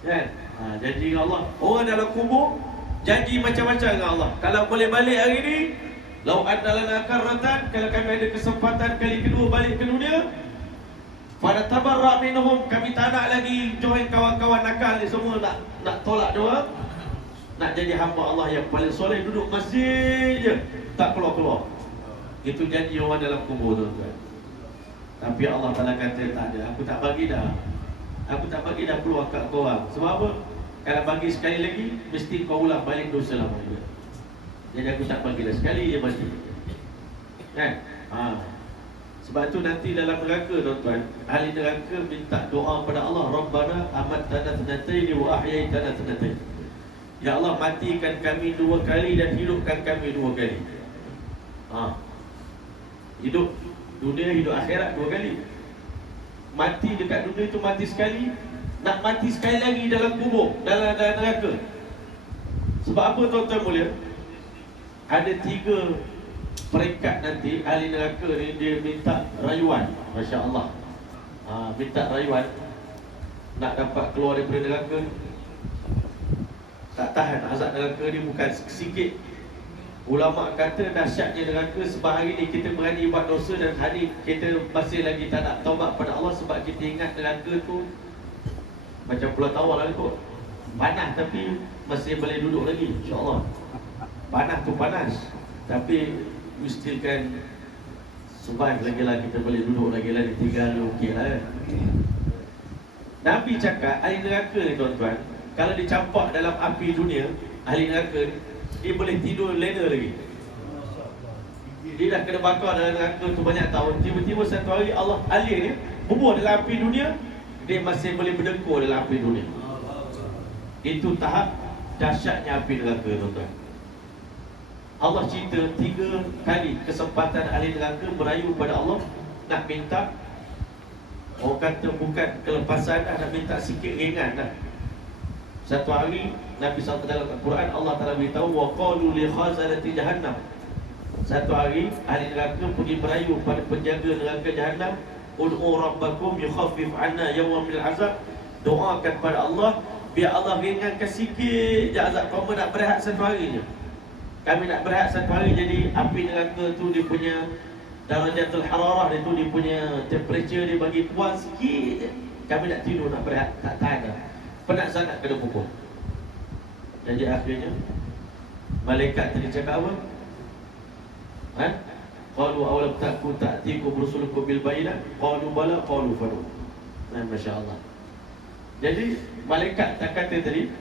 kan? Janji dengan Allah. Orang dalam kubur janji macam-macam dengan Allah. Kalau boleh balik hari ni, lau adalana karratan, kalau kami ada kesempatan kali kedua balik ke dunia, pada tabarra' minhum, kami tak nak lagi join kawan-kawan nakal ni semua, nak tolak doa, nak jadi hamba Allah yang paling soleh, duduk masjid je, tak keluar-keluar. Itu janji orang dalam kubur, tuan-tuan. Tapi Allah Ta'ala kata tak ada, aku tak bagi dah keluar kat kau orang. Sebab apa? Kalau bagi sekali lagi, mesti kau ulang balik dosa lama juga. Jadi aku tak bagi dah, sekali je mati, kan? Sebab tu nanti dalam neraka, tuan-tuan, ahli neraka minta doa pada Allah, Rabbana amattana thnataini wa ahyaitana thnataini. Ya Allah, matikan kami 2 kali dan hidupkan kami 2 kali. Hidup dunia, hidup akhirat 2 kali. Mati dekat dunia itu mati sekali, nak mati sekali lagi dalam kubur, dalam neraka. Sebab apa, tuan-tuan mulia? Ada 3 peringkat nanti ahli neraka ni, dia minta rayuan. Masya Allah. Minta rayuan nak dapat keluar daripada neraka. Tak tahan azab neraka ni, bukan sikit. Ulama kata dahsyatnya neraka sebab hari ni kita berani buat dosa, dan hari kita masih lagi tak nak taubat pada Allah, sebab kita ingat neraka tu macam Pulau Tawar lah kot. Panas tapi masih boleh duduk lagi, insya-Allah. Panas tu panas, tapi we still can survive lagi lah, kita boleh duduk lagi lah, tinggal okey lah. Nabi cakap ahli neraka ni, tuan-tuan, kalau dicampak dalam api dunia, ahli neraka ni, dia boleh tidur lena lagi. Dia dah kena bakar dalam neraka tu banyak tahun. Tiba-tiba satu hari Allah alih dia bubuh dalam api dunia, dia masih boleh berdengkur dalam api dunia. Itu tahap dahsyatnya api neraka, tuan-tuan. Allah cerita 3 kali kesempatan ahli neraka merayu pada Allah nak minta. Orang kata bukan kelepasan dah, nak minta sikit ringan dah. Satu hari Nabi SAW dalam Al-Quran Allah Ta'ala beritahu wa qalu li khazanati jahannam. Satu hari ahli neraka pergi merayu pada penjaga neraka jahannam, ud'u rabbakum yukhaffif 'anna yawman minal azab. Doakan pada Allah biar Allah ringankan sikit je azab. Kamu nak berehat satu hari je. Kami nak berehat satu hari. Jadi api neraka tu dia punya darajatul hararah dia tu, dia punya temperature dia bagi puan sikit je. Kami nak tidur, nak berehat, tak tahan dah. Penat sangat kena pukul. Jadi akhirnya malaikat tadi cakap apa? Qalu awalam takun ta'tikum rusulukum bil bayyinat qalu bala qalu fadu. Masya-Allah. Jadi malaikat tak kata tadi,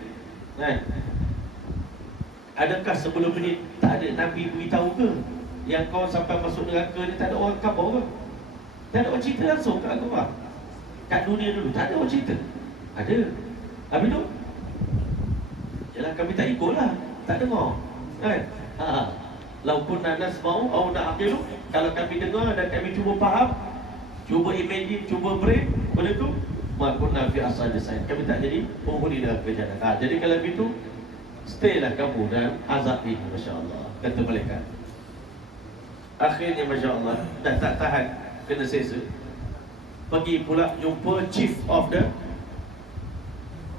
adakah sebelum ini tak ada Nabi beritahu ke yang kau sampai masuk neraka ni tak ada orang khabar ke? Tak ada orang cerita langsung kat aku apa? Kat dunia dulu tak ada orang cerita. Ada. Habis tu yalah kami tak ikutlah, tak dengar. Kan? Lau kunna nasma'u aw na'qilu, kalau kami dengar dan kami cuba faham, cuba imagine, cuba brain benda tu, ma kunna fi ashabi sa'id. Kami tak jadi penghuni neraka jahanam. Jadi kalau begitu stay lah kamu dan azab ini, masya-Allah, kata malaikat. Akhirnya masya-Allah dah tak tahan, kena sesa. Pergi pula jumpa chief of the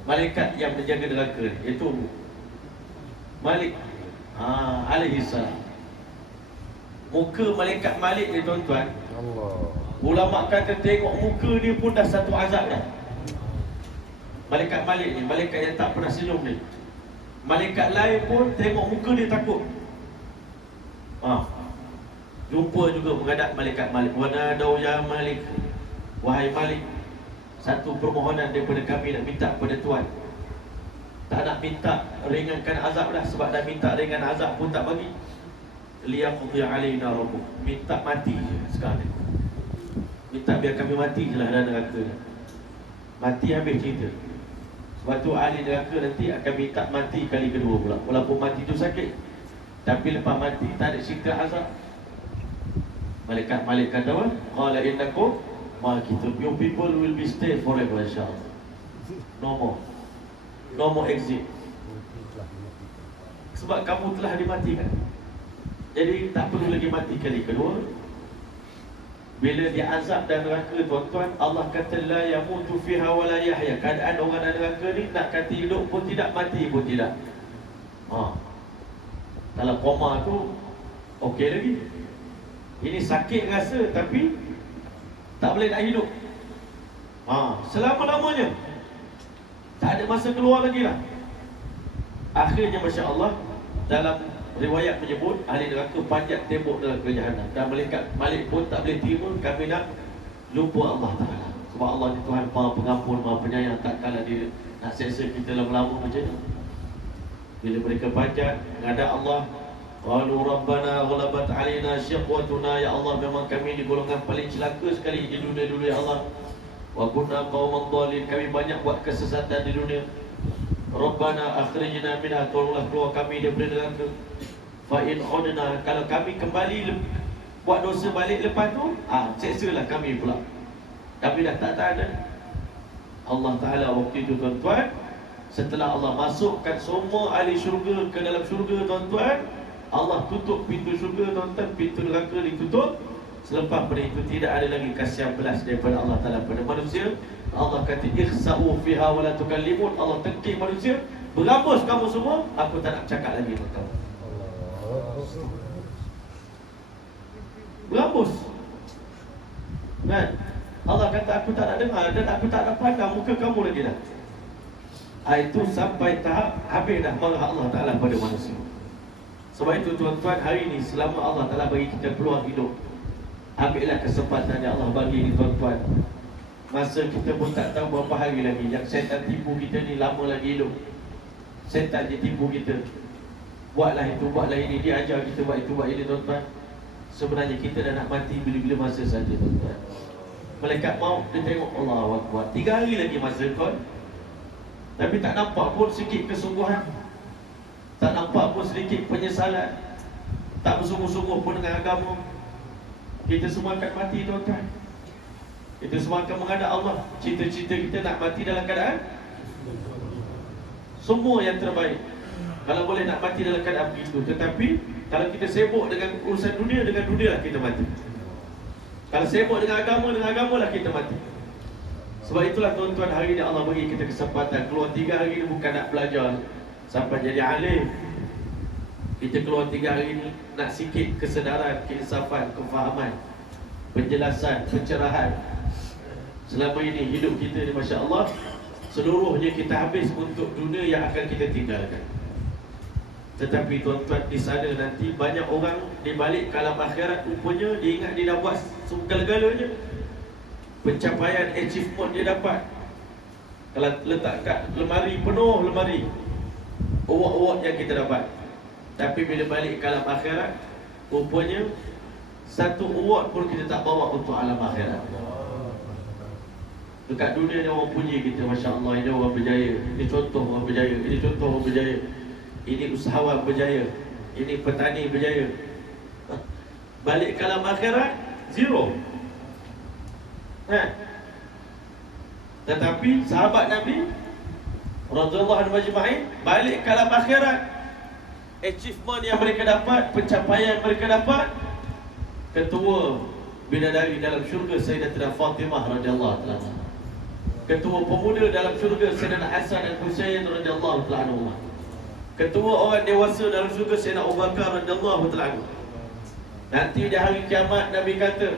malaikat yang menjaga neraka, iaitu Malik alaihi salam. Muka malaikat Malik ni, tuan-tuan, Allah, ulama kata tengok muka dia pun dah satu azab dah. Malaikat Malik ni, malaikat yang tak pernah senyum ni. Malaikat lain pun tengok muka dia takut. Jumpa juga menghadap malaikat Malik. Wa nadau ya Malik, wahai Malik, satu permohonan daripada kami nak minta kepada Tuan. Tak nak minta ringankan azab dah, sebab dah minta ringan azab pun tak bagi. Liyaqdi alaina rabbuk, minta mati je sekarang ni. Minta biar kami mati je lah dalam neraka. Mati habis cerita. Sebab tu ahli neraka nanti akan minta mati kali kedua pula. Walaupun mati tu sakit, tapi lepas mati tak ada cerita azab. Malaikat apa? Qala innakum makithun, your people will be stay forever insyaAllah. No more exit. Sebab kamu telah dimatikan. Jadi tak perlu lagi mati kali kedua. Bila dia azab dan neraka, tuan-tuan, Allah kata la yamutu fiha wa la yahya. Keadaan orang dalam neraka ni nak kata hidup pun tidak, mati pun tidak. Dalam koma tu okey lagi. Ini sakit rasa tapi tak boleh nak hidup. Selama-lamanya tak ada masa keluar lagi lah. Akhirnya masya-Allah, dalam riwayat menyebut ahli neraka panjat tembok neraka jahanam. Dan malaikat Malik pun tak boleh terima, kami nak lupa Allah Ta'ala. Sebab Allah ni Tuhan Maha Pengampun, Maha Penyayang, tak kala dia nak seksa kita lama-lama macam ni. Bila mereka panjat menghadap Allah, qalu rabbana ghalabat alaina syiqwatuna, ya Allah, memang kami di golongan paling celaka sekali di dunia dulu ya Allah. Wa kunna qauman dhalin, kami banyak buat kesesatan di dunia. Rabbana akhrijna minha, tolonglah keluar kami daripada neraka. Fa in udna, kalau kami kembali buat dosa balik lepas tu, seksalah kami pula. Kami dah tak tahan dah. Allah Ta'ala waktu itu, tuan-tuan, setelah Allah masukkan semua ahli syurga ke dalam syurga, tuan-tuan, Allah tutup pintu syurga, tuan-tuan, pintu neraka ditutup. Selepas pada itu tidak ada lagi kasihan belas daripada Allah Ta'ala pada manusia. Allah kata ikhsa'u fiha wa la tukallimun. Allah tengking manusia, berambus kamu semua, aku tak nak cakap lagi dengan kamu. Berambus. Kan? Allah kata aku tak nak dengar dan aku tak nak pandang muka kamu lagi dah. Itu sampai tahap habis dah marah Allah Ta'ala pada manusia. Sebab itu tuan-tuan, hari ini selama Allah Ta'ala bagi kita peluang hidup, ambillah kesempatan yang Allah bagi ni, tuan-tuan. Masa kita pun tak tahu berapa hari lagi. Yang syaitan tipu kita ni lama lagi hidup. Syaitan je tipu kita. buatlah itu, buatlah ini. Dia ajar kita buat itu, buat ini, tuan-tuan. Sebenarnya kita dah nak mati bila-bila masa saja, tuan-tuan. Malaikat maut dia tengok, Allahu Akbar, 3 hari lagi masa kau. Tapi tak nampak pun sedikit kesungguhan, tak nampak pun sedikit penyesalan, tak bersungguh-sungguh pun dengan agama. Kita semua akan mati, tuan-tuan. Kita semua akan menghadap Allah. Cita-cita kita nak mati dalam keadaan semua yang terbaik. Kalau boleh nak mati dalam keadaan begitu. Tetapi kalau kita sibuk dengan urusan dunia, dengan dunia lah kita mati. Kalau sibuk dengan agama lah kita mati. Sebab itulah tuan-tuan, hari ini Allah bagi kita kesempatan keluar 3 hari ini bukan nak belajar sampai jadi alim. Kita keluar 3 hari ini nak sikit kesedaran, keinsafan, kefahaman, penjelasan, pencerahan. Selama ini hidup kita ni, Masya Allah, seluruhnya kita habis untuk dunia yang akan kita tinggalkan. Tetapi tuan-tuan, di sana nanti banyak orang di balik ke alam akhirat, rupanya dia ingat dia dah buat segala-galanya. Pencapaian, achievement dia dapat. Kalau letak kat lemari, penuh lemari award-award yang kita dapat. Tapi bila balik ke alam akhirat, rupanya satu award pun kita tak bawa untuk alam akhirat. Dekat dunia ni orang puji kita, Masya Allah, ini orang berjaya, ini contoh orang berjaya, ini contoh orang berjaya, ini usahawan berjaya, ini petani berjaya. Balik ke alam akhirat, zero. Tetapi sahabat Nabi radhiyallahu anhu majma'in, balik ke alam akhirat, achievement yang mereka dapat, pencapaian yang mereka dapat, ketua bidadari dalam syurga Sayyidatina Fatimah radhiyallahu anha, ketua pemuda dalam syurga Sayyidina Hasan dan Husain radhiyallahu anhu, ketua orang dewasa dalam syurga Sayyidina Abu Bakar radhiyallahu anhu. Nanti di hari kiamat Nabi kata,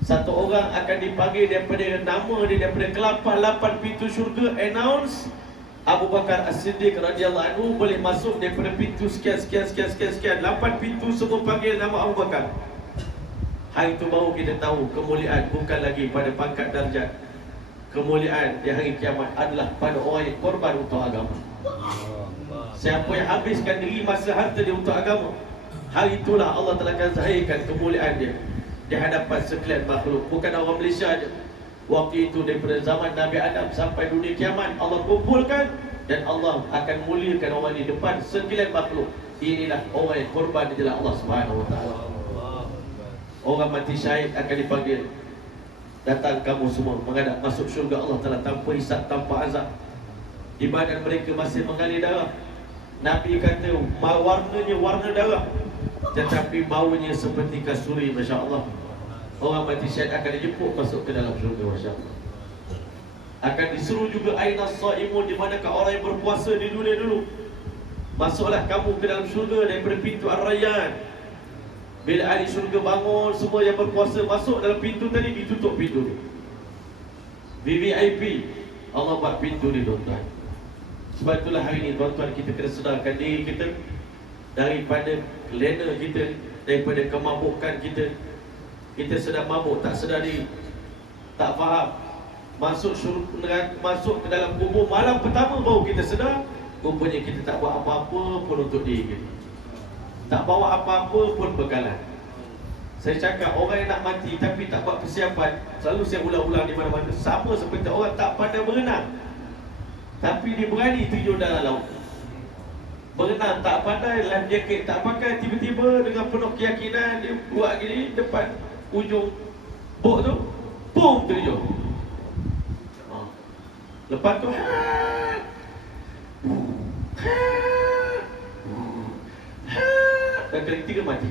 satu orang akan dipanggil daripada nama dia, daripada ke-8 pintu syurga, announce Abu Bakar As-Siddiq radhiyallahu anhu boleh masuk daripada pintu sekian. 8 pintu semua panggil nama Abu Bakar. Hari itu baru kita tahu kemuliaan bukan lagi pada pangkat darjat. Kemuliaan di hari kiamat adalah pada orang yang korban untuk agama. Siapa yang habiskan diri, masa, harta dia untuk agama, hari itulah Allah telah akan zahirkan kemuliaan dia di hadapan sekalian makhluk. Bukan orang Malaysia saja. Waktu itu daripada zaman Nabi Adam sampai dunia kiamat, Allah kumpulkan dan Allah akan muliakan orang di depan sekalian makhluk. Inilah orang yang korban di jalan Allah Subhanahu Wa Taala. Orang mati syahid akan dipanggil, datang kamu semua menghadap masuk syurga Allah Taala tanpa hisab, tanpa azab. Di badan mereka masih mengalir darah. Nabi kata warnanya warna darah, tetapi baunya seperti kasturi. Masya Allah. Orang mati syahid akan dijemput masuk ke dalam syurga, Masya Allah. Akan disuruh juga aina as-saimun, di manakah orang yang berpuasa di dunia dulu. Masuklah kamu ke dalam syurga daripada pintu Ar-Rayyan. Bila ahli syurga bangun, semua yang berpuasa masuk dalam pintu tadi, ditutup pintu ni. VVIP, Allah buat pintu ni, tuan-tuan. Sebab itulah hari ini, tuan-tuan, kita kena sedarkan diri kita daripada kelena kita, daripada kemabukan kita. Kita sedang mabuk, tak sedar diri, tak faham. Masuk ke dalam kubur malam pertama baru kita sedar, rupanya kita tak buat apa-apa pun untuk diri kita, tak bawa apa-apa pun bekalan. Saya cakap orang yang nak mati tapi tak buat persiapan, selalu saya ulang-ulang di mana-mana, sama seperti orang tak pandai berenang tapi dia berani terjun dalam laut. Berenang tak pandai, life jacket tak pakai, tiba-tiba dengan penuh keyakinan dia buat gini depan ujung bot tu, boom, terjun. Lepas tu dan kali 3 mati.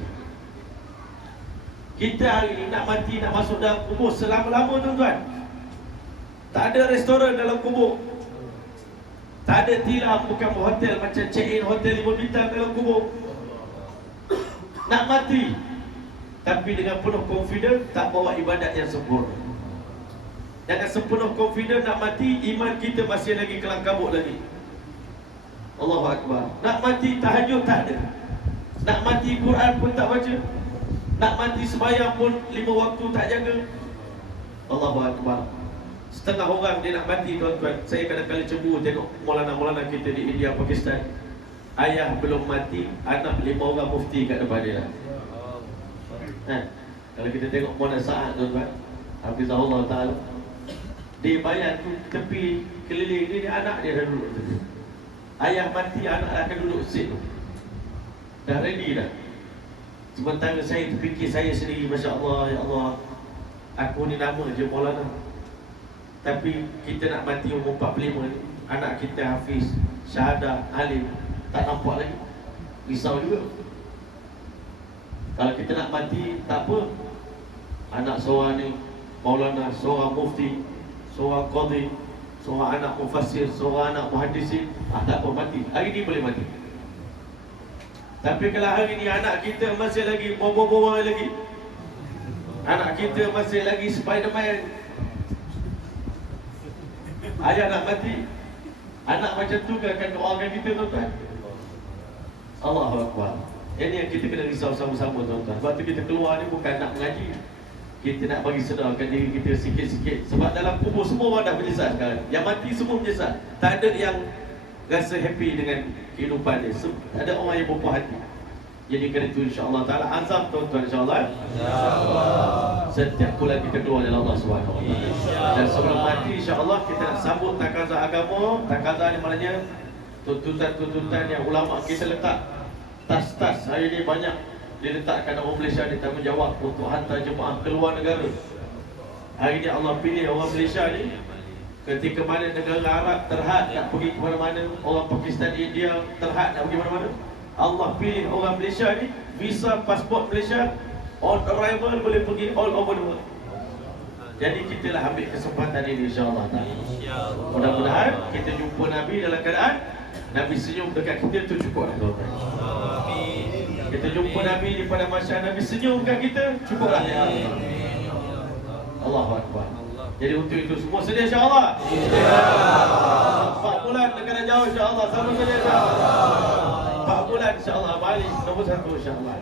Kita hari ni nak mati, nak masuk dalam kubur selama-lama, tuan-tuan. Tak ada restoran dalam kubur, tak ada tilam, bukan hotel macam check-in hotel 5 bintang dalam kubur. Nak mati tapi dengan penuh confident, tak bawa ibadat yang sempurna. Dengan sepenuh confident nak mati, iman kita masih lagi kelang kabut lagi. Allahu Akbar. Nak mati tahajud tak ada, nak mati Quran pun tak baca, nak mati sembahyang pun 5 waktu tak jaga. Allahu Akbar. Setengah orang dia nak mati, tuan-tuan. Saya kadang-kadang cemburu tengok Maulana-Maulana kita di India, Pakistan. ayah belum mati, anak 5 orang mufti kat depan dia. Kalau kita tengok Mona Saat tuan-tuan, Hafizahullah Ta'ala, dia bayar tu tepi keliling ni, anak dia dah duduk tu. Ayah mati, anak akan duduk seat tu. Dah ready dah. Sementara saya terfikir saya sendiri, Masya Allah, ya Allah, aku ni nama je Maulana. Tapi kita nak mati umur 45 ni, anak kita hafiz, syahadah, alim, tak nampak lagi. Risau juga. Kalau kita nak mati, tak apa. Anak seorang ni Maulana, seorang mufti, seorang qadhi, seorang anak mufassir, seorang anak muhaddisin, tak apa mati. Hari ni boleh mati. Tapi kalau hari ni anak kita masih lagi bawa-bawa lagi, anak kita masih lagi Spiderman, ayah nak mati, anak macam tu akan doakan kita, tuan-tuan. Allahu Akbar. Ini yang kita kena risau sama-sama, tuan-tuan. Sebab tu kita keluar ni bukan nak mengaji, kita nak bagi sedarkan diri kita sikit-sikit. Sebab dalam kubur semua orang dah menyesal sekarang. Yang mati semua menyesal. Tak ada yang rasa happy dengan kehidupan dia. Tak ada orang yang berpuas hati. Jadi kerana itu insya-Allah taala azam, tuan-tuan, insya-Allah. Setiap bulan kita keluar dari Allah Subhanahu Wa Taala. Dan sebelum mati insya-Allah kita nak sambut takazah agama. Takazah ni maknanya tuntutan-tuntutan yang ulama kita letak. Tas-tas hari ni banyak diletakkan orang Malaysia ni tanggungjawab untuk hantar jemaah keluar negara. Hari ni Allah pilih orang Malaysia ni. Ketika mana negara Arab terhad nak pergi ke mana-mana, orang Pakistan, India terhad nak pergi mana-mana, Allah pilih orang Malaysia ni, visa pasport Malaysia, on arrival boleh pergi all over the world. Jadi kita lah ambil kesempatan ini insya-Allah. Mudah-mudahan kita jumpa Nabi dalam keadaan Nabi senyum dekat kita, tu cukup lah, tuan-tuan. Kita jumpa Nabi di pada masa Nabi senyum dekat kita, cukuplah. Allahu Akbar. Jadi untuk itu semua sedia insya-Allah. 4 bulan negara jauh insya-Allah, sama sedia insya-Allah. 4 bulan insya-Allah balik nombor 1 insya-Allah.